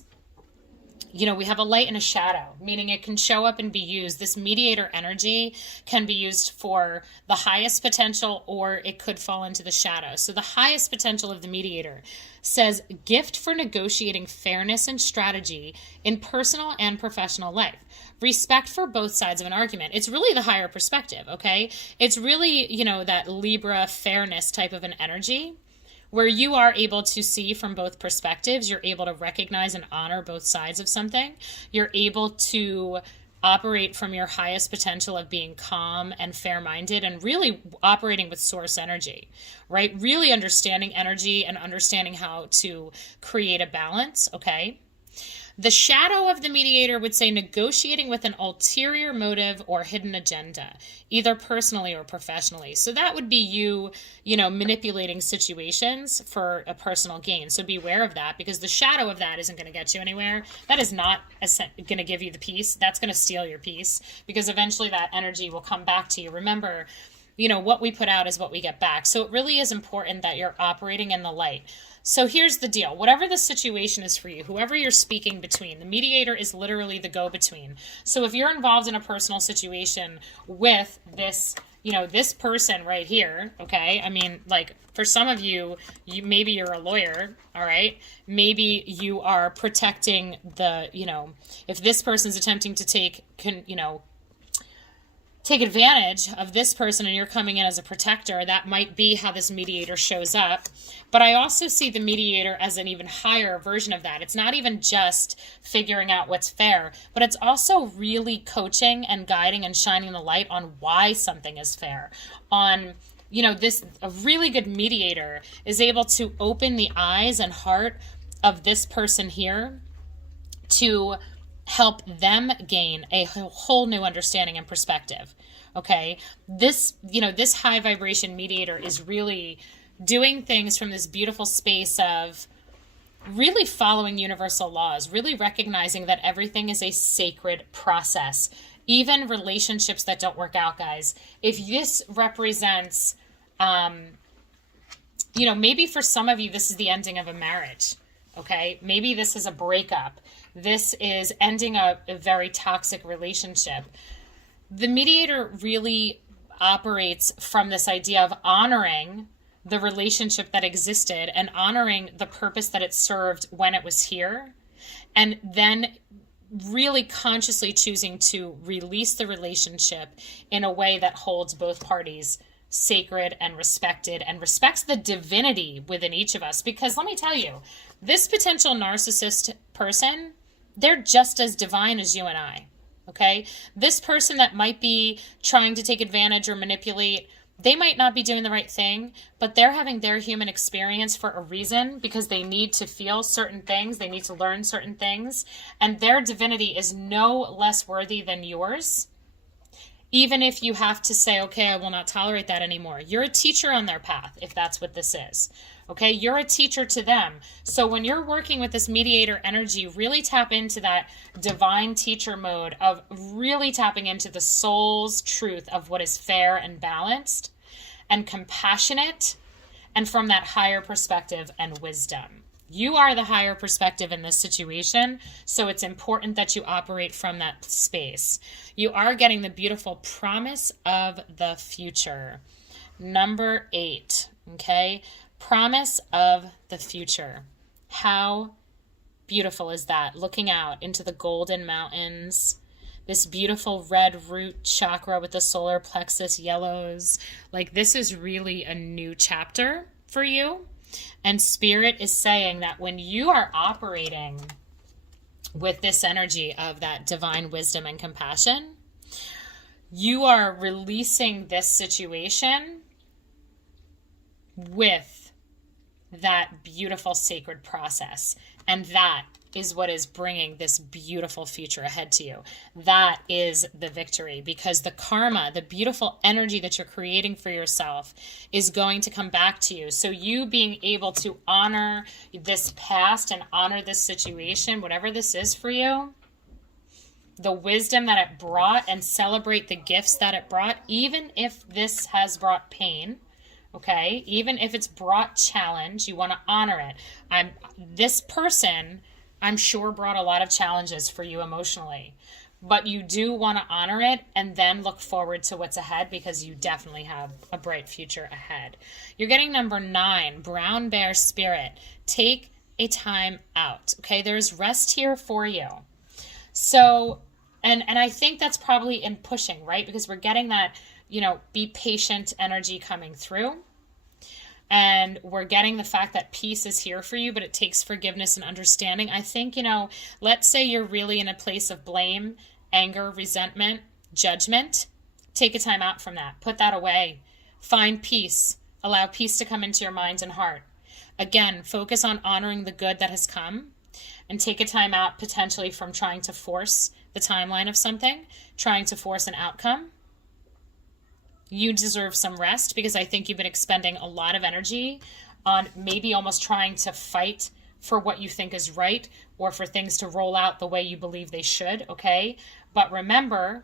you know, we have a light and a shadow, meaning it can show up and be used. This mediator energy can be used for the highest potential, or it could fall into the shadow. So the highest potential of the mediator says gift for negotiating fairness and strategy in personal and professional life. Respect for both sides of an argument. It's really the higher perspective, okay? It's really, you know, that Libra fairness type of an energy, where you are able to see from both perspectives. You're able to recognize and honor both sides of something. You're able to operate from your highest potential of being calm and fair-minded and really operating with source energy, right? Really understanding energy and understanding how to create a balance, okay? The shadow of the mediator would say negotiating with an ulterior motive or hidden agenda, either personally or professionally. So that would be you know, manipulating situations for a personal gain. So beware of that, because the shadow of that isn't going to get you anywhere. That is not going to give you the peace. That's going to steal your peace, because eventually that energy will come back to you. Remember, you know, what we put out is what we get back. So it really is important that you're operating in the light. So here's the deal. Whatever the situation is for you, whoever you're speaking between, the mediator is literally the go-between. So if you're involved in a personal situation with this, you know, this person right here, okay? I mean, like, for some of you, maybe you're a lawyer, all right? Maybe you are protecting the, you know, if this person's attempting to take advantage of this person and you're coming in as a protector, that might be how this mediator shows up. But I also see the mediator as an even higher version of that. It's not even just figuring out what's fair, but it's also really coaching and guiding and shining the light on why something is fair. On, you know, a really good mediator is able to open the eyes and heart of this person here to help them gain a whole new understanding and perspective. Okay. This high vibration mediator is really doing things from this beautiful space of really following universal laws, really recognizing that everything is a sacred process, even relationships that don't work out, guys. If this represents, maybe for some of you, this is the ending of a marriage. Okay. Maybe this is a breakup. This is ending a very toxic relationship. The mediator really operates from this idea of honoring the relationship that existed and honoring the purpose that it served when it was here, and then really consciously choosing to release the relationship in a way that holds both parties sacred and respected and respects the divinity within each of us. Because let me tell you, this potential narcissist person, they're just as divine as you and I, okay? This person that might be trying to take advantage or manipulate, they might not be doing the right thing, but they're having their human experience for a reason, because they need to feel certain things, they need to learn certain things, and their divinity is no less worthy than yours. Even if you have to say, okay, I will not tolerate that anymore. You're a teacher on their path, if that's what this is. Okay, you're a teacher to them. So when you're working with this mediator energy, really tap into that divine teacher mode of really tapping into the soul's truth of what is fair and balanced and compassionate, and from that higher perspective and wisdom. You are the higher perspective in this situation, so it's important that you operate from that space. You are getting the beautiful promise of the future. Number 8, okay? Promise of the future. How beautiful is that? Looking out into the golden mountains, this beautiful red root chakra with the solar plexus yellows. Like, this is really a new chapter for you. And Spirit is saying that when you are operating with this energy of that divine wisdom and compassion, you are releasing this situation with that beautiful sacred process. And that is what is bringing this beautiful future ahead to you. That is the victory, because the karma, the beautiful energy that you're creating for yourself, is going to come back to you. So you being able to honor this past and honor this situation, whatever this is for you, the wisdom that it brought, and celebrate the gifts that it brought, even if this has brought pain. Okay, even if it's brought challenge, you want to honor it. This person, I'm sure, brought a lot of challenges for you emotionally, but you do want to honor it and then look forward to what's ahead, because you definitely have a bright future ahead. You're getting number 9, Brown Bear Spirit. Take a time out. Okay, there's rest here for you. So, and I think that's probably in pushing, right? Because we're getting that, be patient energy coming through. And we're getting the fact that peace is here for you, but it takes forgiveness and understanding. I think, let's say you're really in a place of blame, anger, resentment, judgment. Take a time out from that. Put that away. Find peace. Allow peace to come into your mind and heart. Again, focus on honoring the good that has come, and take a time out potentially from trying to force the timeline of something, trying to force an outcome. You deserve some rest, because I think you've been expending a lot of energy on maybe almost trying to fight for what you think is right, or for things to roll out the way you believe they should, okay? But remember,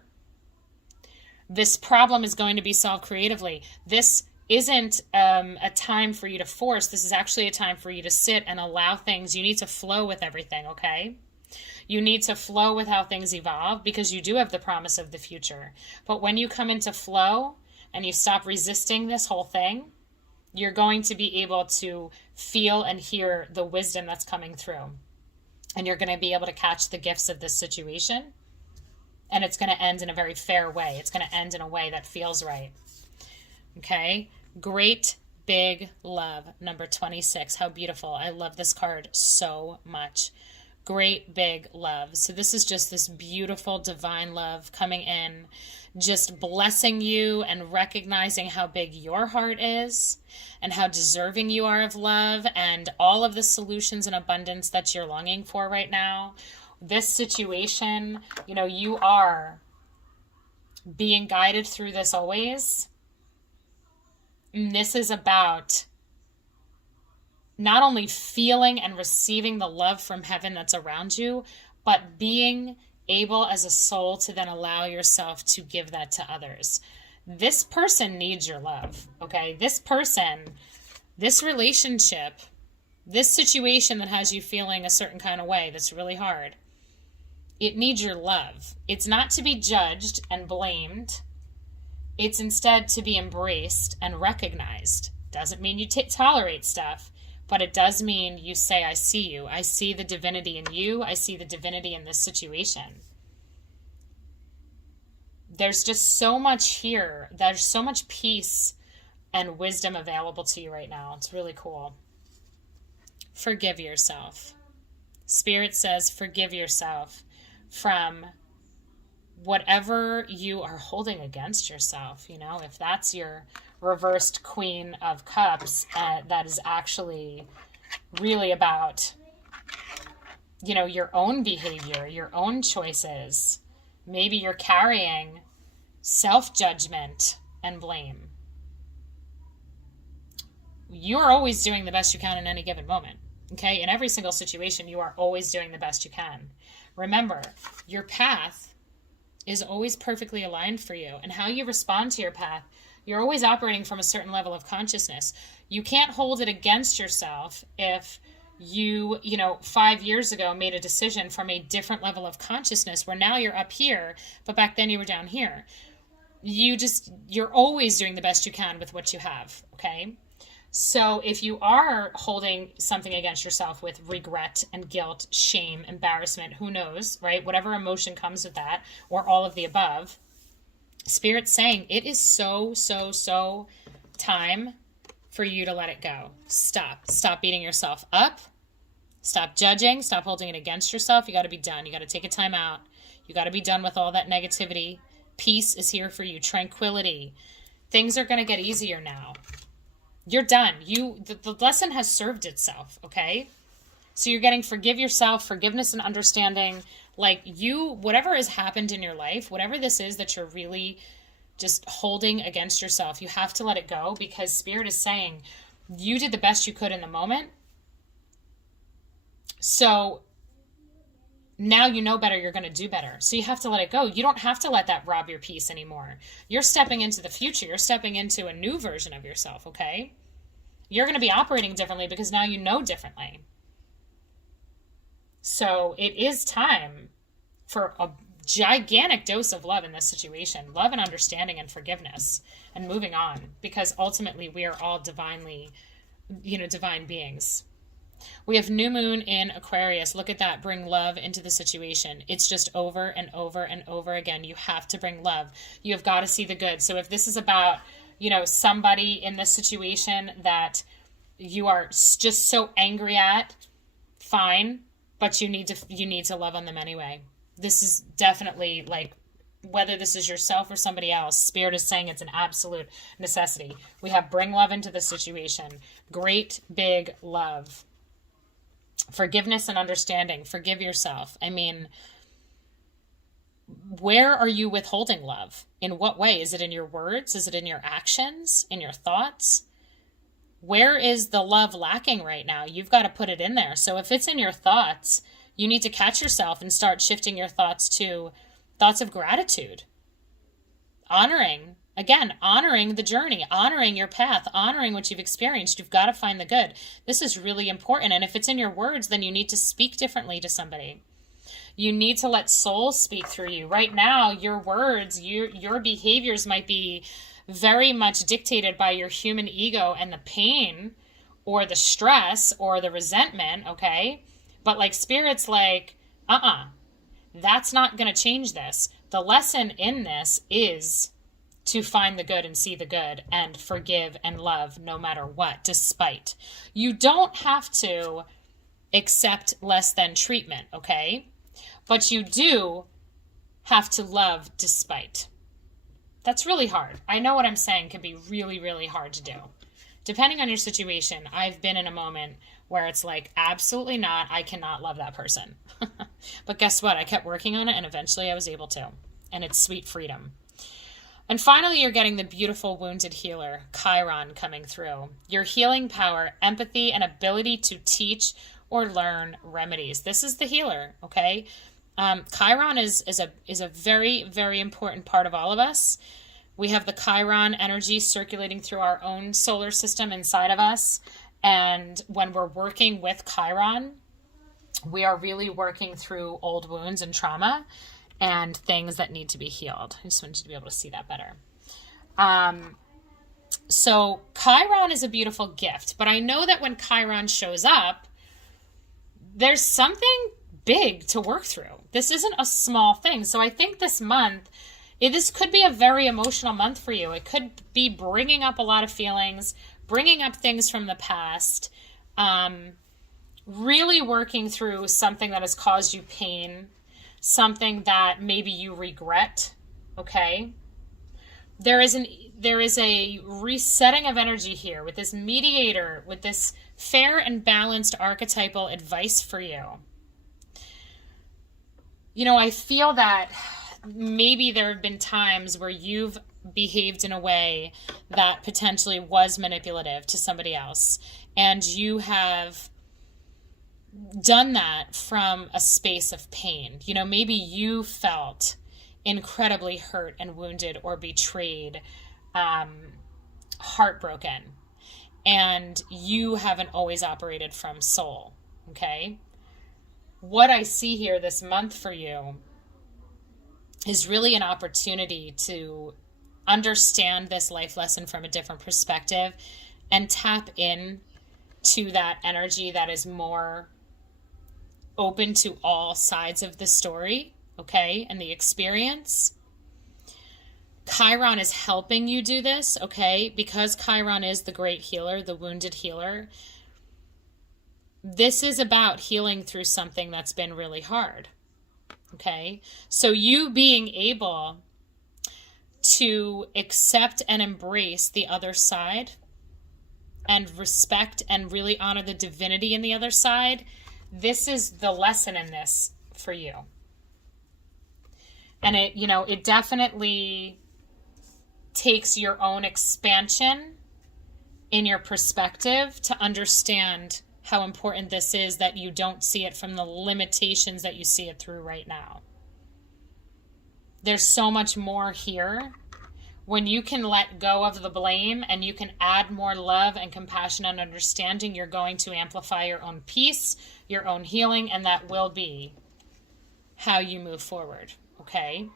This problem is going to be solved creatively. This isn't a time for you to force. This is actually a time for you to sit and allow things. You need to flow with everything, okay? You need to flow with how things evolve because you do have the promise of the future. But when you come into flow and you stop resisting this whole thing, you're going to be able to feel and hear the wisdom that's coming through. And you're going to be able to catch the gifts of this situation. And it's going to end in a very fair way. It's going to end in a way that feels right. Okay? Great big love, number 26. How beautiful. I love this card so much. Great big love. So this is just this beautiful divine love coming in, just blessing you and recognizing how big your heart is and how deserving you are of love and all of the solutions and abundance that you're longing for right now. This situation, you know, you are being guided through this always. And this is about not only feeling and receiving the love from heaven that's around you, but being able as a soul to then allow yourself to give that to others. This person needs your love, okay? This person, this relationship, this situation that has you feeling a certain kind of way that's really hard, it needs your love. It's not to be judged and blamed. It's instead to be embraced and recognized. Doesn't mean you tolerate stuff, but it does mean you say, I see you. I see the divinity in you. I see the divinity in this situation. There's just so much here. There's so much peace and wisdom available to you right now. It's really cool. Forgive yourself. Spirit says, forgive yourself from whatever you are holding against yourself. You know, if that's your reversed Queen of Cups, that is actually really about, you know, your own behavior, your own choices. Maybe you're carrying self-judgment and blame. You're always doing the best you can in any given moment. Okay? In every single situation, you are always doing the best you can. Remember, your path is always perfectly aligned for you. And how you respond to your path, you're always operating from a certain level of consciousness. You can't hold it against yourself if you 5 years ago made a decision from a different level of consciousness where now you're up here, but back then you were down here. You're always doing the best you can with what you have, okay? So if you are holding something against yourself with regret and guilt, shame, embarrassment, who knows, right? Whatever emotion comes with that, or all of the above, Spirit's saying it is so time for you to let it go. Stop beating yourself up. Stop judging. Stop holding it against yourself. You got to be done. You got to take a time out. You got to be done with all that negativity. Peace is here for you. Tranquility. Things are going to get easier now. You're done. The lesson has served itself, okay? So you're getting forgive yourself, forgiveness and understanding. Like whatever has happened in your life, whatever this is that you're really just holding against yourself, you have to let it go because Spirit is saying you did the best you could in the moment. So now you know better, you're going to do better. So you have to let it go. You don't have to let that rob your peace anymore. You're stepping into the future. You're stepping into a new version of yourself, okay? You're going to be operating differently because now you know differently. So it is time for a gigantic dose of love in this situation. Love and understanding and forgiveness and moving on. Because ultimately we are all divinely, divine beings. We have new moon in Aquarius. Look at that. Bring love into the situation. It's just over and over and over again. You have to bring love. You have got to see the good. So if this is about, somebody in this situation that you are just so angry at, fine, but you need to love on them anyway. This is definitely like, whether this is yourself or somebody else, Spirit is saying it's an absolute necessity. We have bring love into the situation. Great big love. Forgiveness and understanding. Forgive yourself. I mean, where are you withholding love? In what way? Is it in your words? Is it in your actions? In your thoughts? Where is the love lacking right now? You've got to put it in there. So if it's in your thoughts, you need to catch yourself and start shifting your thoughts to thoughts of gratitude. honoring, again, honoring the journey, honoring your path, honoring what you've experienced. You've got to find the good. This is really important. And if it's in your words, then you need to speak differently to somebody. You need to let soul speak through you. Right now, your words, your behaviors might be very much dictated by your human ego and the pain or the stress or the resentment, okay? But like Spirit's like, that's not going to change this. The lesson in this is to find the good and see the good and forgive and love no matter what, despite. You don't have to accept less than treatment, okay? But you do have to love despite. That's really hard. I know what I'm saying can be really, really hard to do. Depending on your situation, I've been in a moment where it's like, absolutely not, I cannot love that person. But guess what? I kept working on it and eventually I was able to. And it's sweet freedom. And finally, you're getting the beautiful wounded healer, Chiron, coming through. Your healing power, empathy, and ability to teach or learn remedies. This is the healer, okay? Chiron is a very, very important part of all of us. We have the Chiron energy circulating through our own solar system inside of us. And when we're working with Chiron, we are really working through old wounds and trauma and things that need to be healed. I just wanted you to be able to see that better. So Chiron is a beautiful gift, but I know that when Chiron shows up, there's something big to work through. This isn't a small thing. So I think this month, this could be a very emotional month for you. It could be bringing up a lot of feelings, bringing up things from the past, really working through something that has caused you pain, something that maybe you regret, okay? There is a resetting of energy here with this mediator, with this fair and balanced archetypal advice for you. You know, I feel that maybe there have been times where you've behaved in a way that potentially was manipulative to somebody else, and you have done that from a space of pain. You know, maybe you felt incredibly hurt and wounded or betrayed, heartbroken, and you haven't always operated from soul, okay? What I see here this month for you is really an opportunity to understand this life lesson from a different perspective and tap in to that energy that is more open to all sides of the story, okay, and the experience. Chiron is helping you do this, okay, because Chiron is the great healer, the wounded healer. This is about healing through something that's been really hard, okay? So you being able to accept and embrace the other side and respect and really honor the divinity in the other side, this is the lesson in this for you. And it definitely takes your own expansion in your perspective to understand how important this is, that you don't see it from the limitations that you see it through right now. There's so much more here. When you can let go of the blame and you can add more love and compassion and understanding, you're going to amplify your own peace, your own healing, and that will be how you move forward, okay?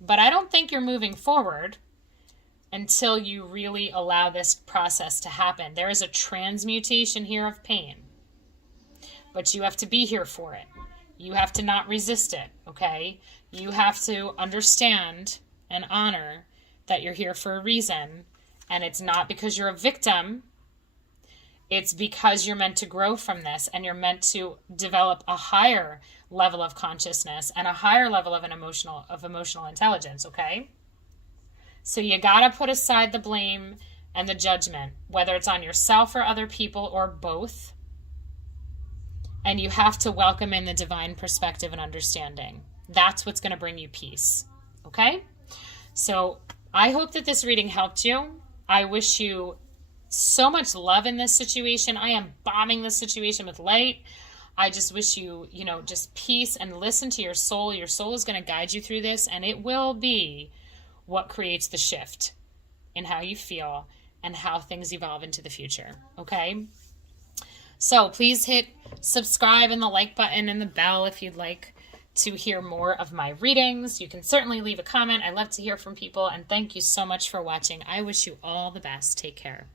But I don't think you're moving forward until you really allow this process to happen. There is a transmutation here of pain, but you have to be here for it. You have to not resist it, okay? You have to understand and honor that you're here for a reason, and it's not because you're a victim. It's because you're meant to grow from this, and you're meant to develop a higher level of consciousness and a higher level of emotional intelligence, okay? So you gotta put aside the blame and the judgment, whether it's on yourself or other people or both. And you have to welcome in the divine perspective and understanding. That's what's going to bring you peace. Okay? So I hope that this reading helped you. I wish you so much love in this situation. I am bombing this situation with light. I just wish you, just peace, and listen to your soul. Your soul is going to guide you through this, and it will be what creates the shift in how you feel and how things evolve into the future. Okay? So please hit subscribe and the like button and the bell if you'd like to hear more of my readings. You can certainly leave a comment. I love to hear from people, and thank you so much for watching. I wish you all the best. Take care.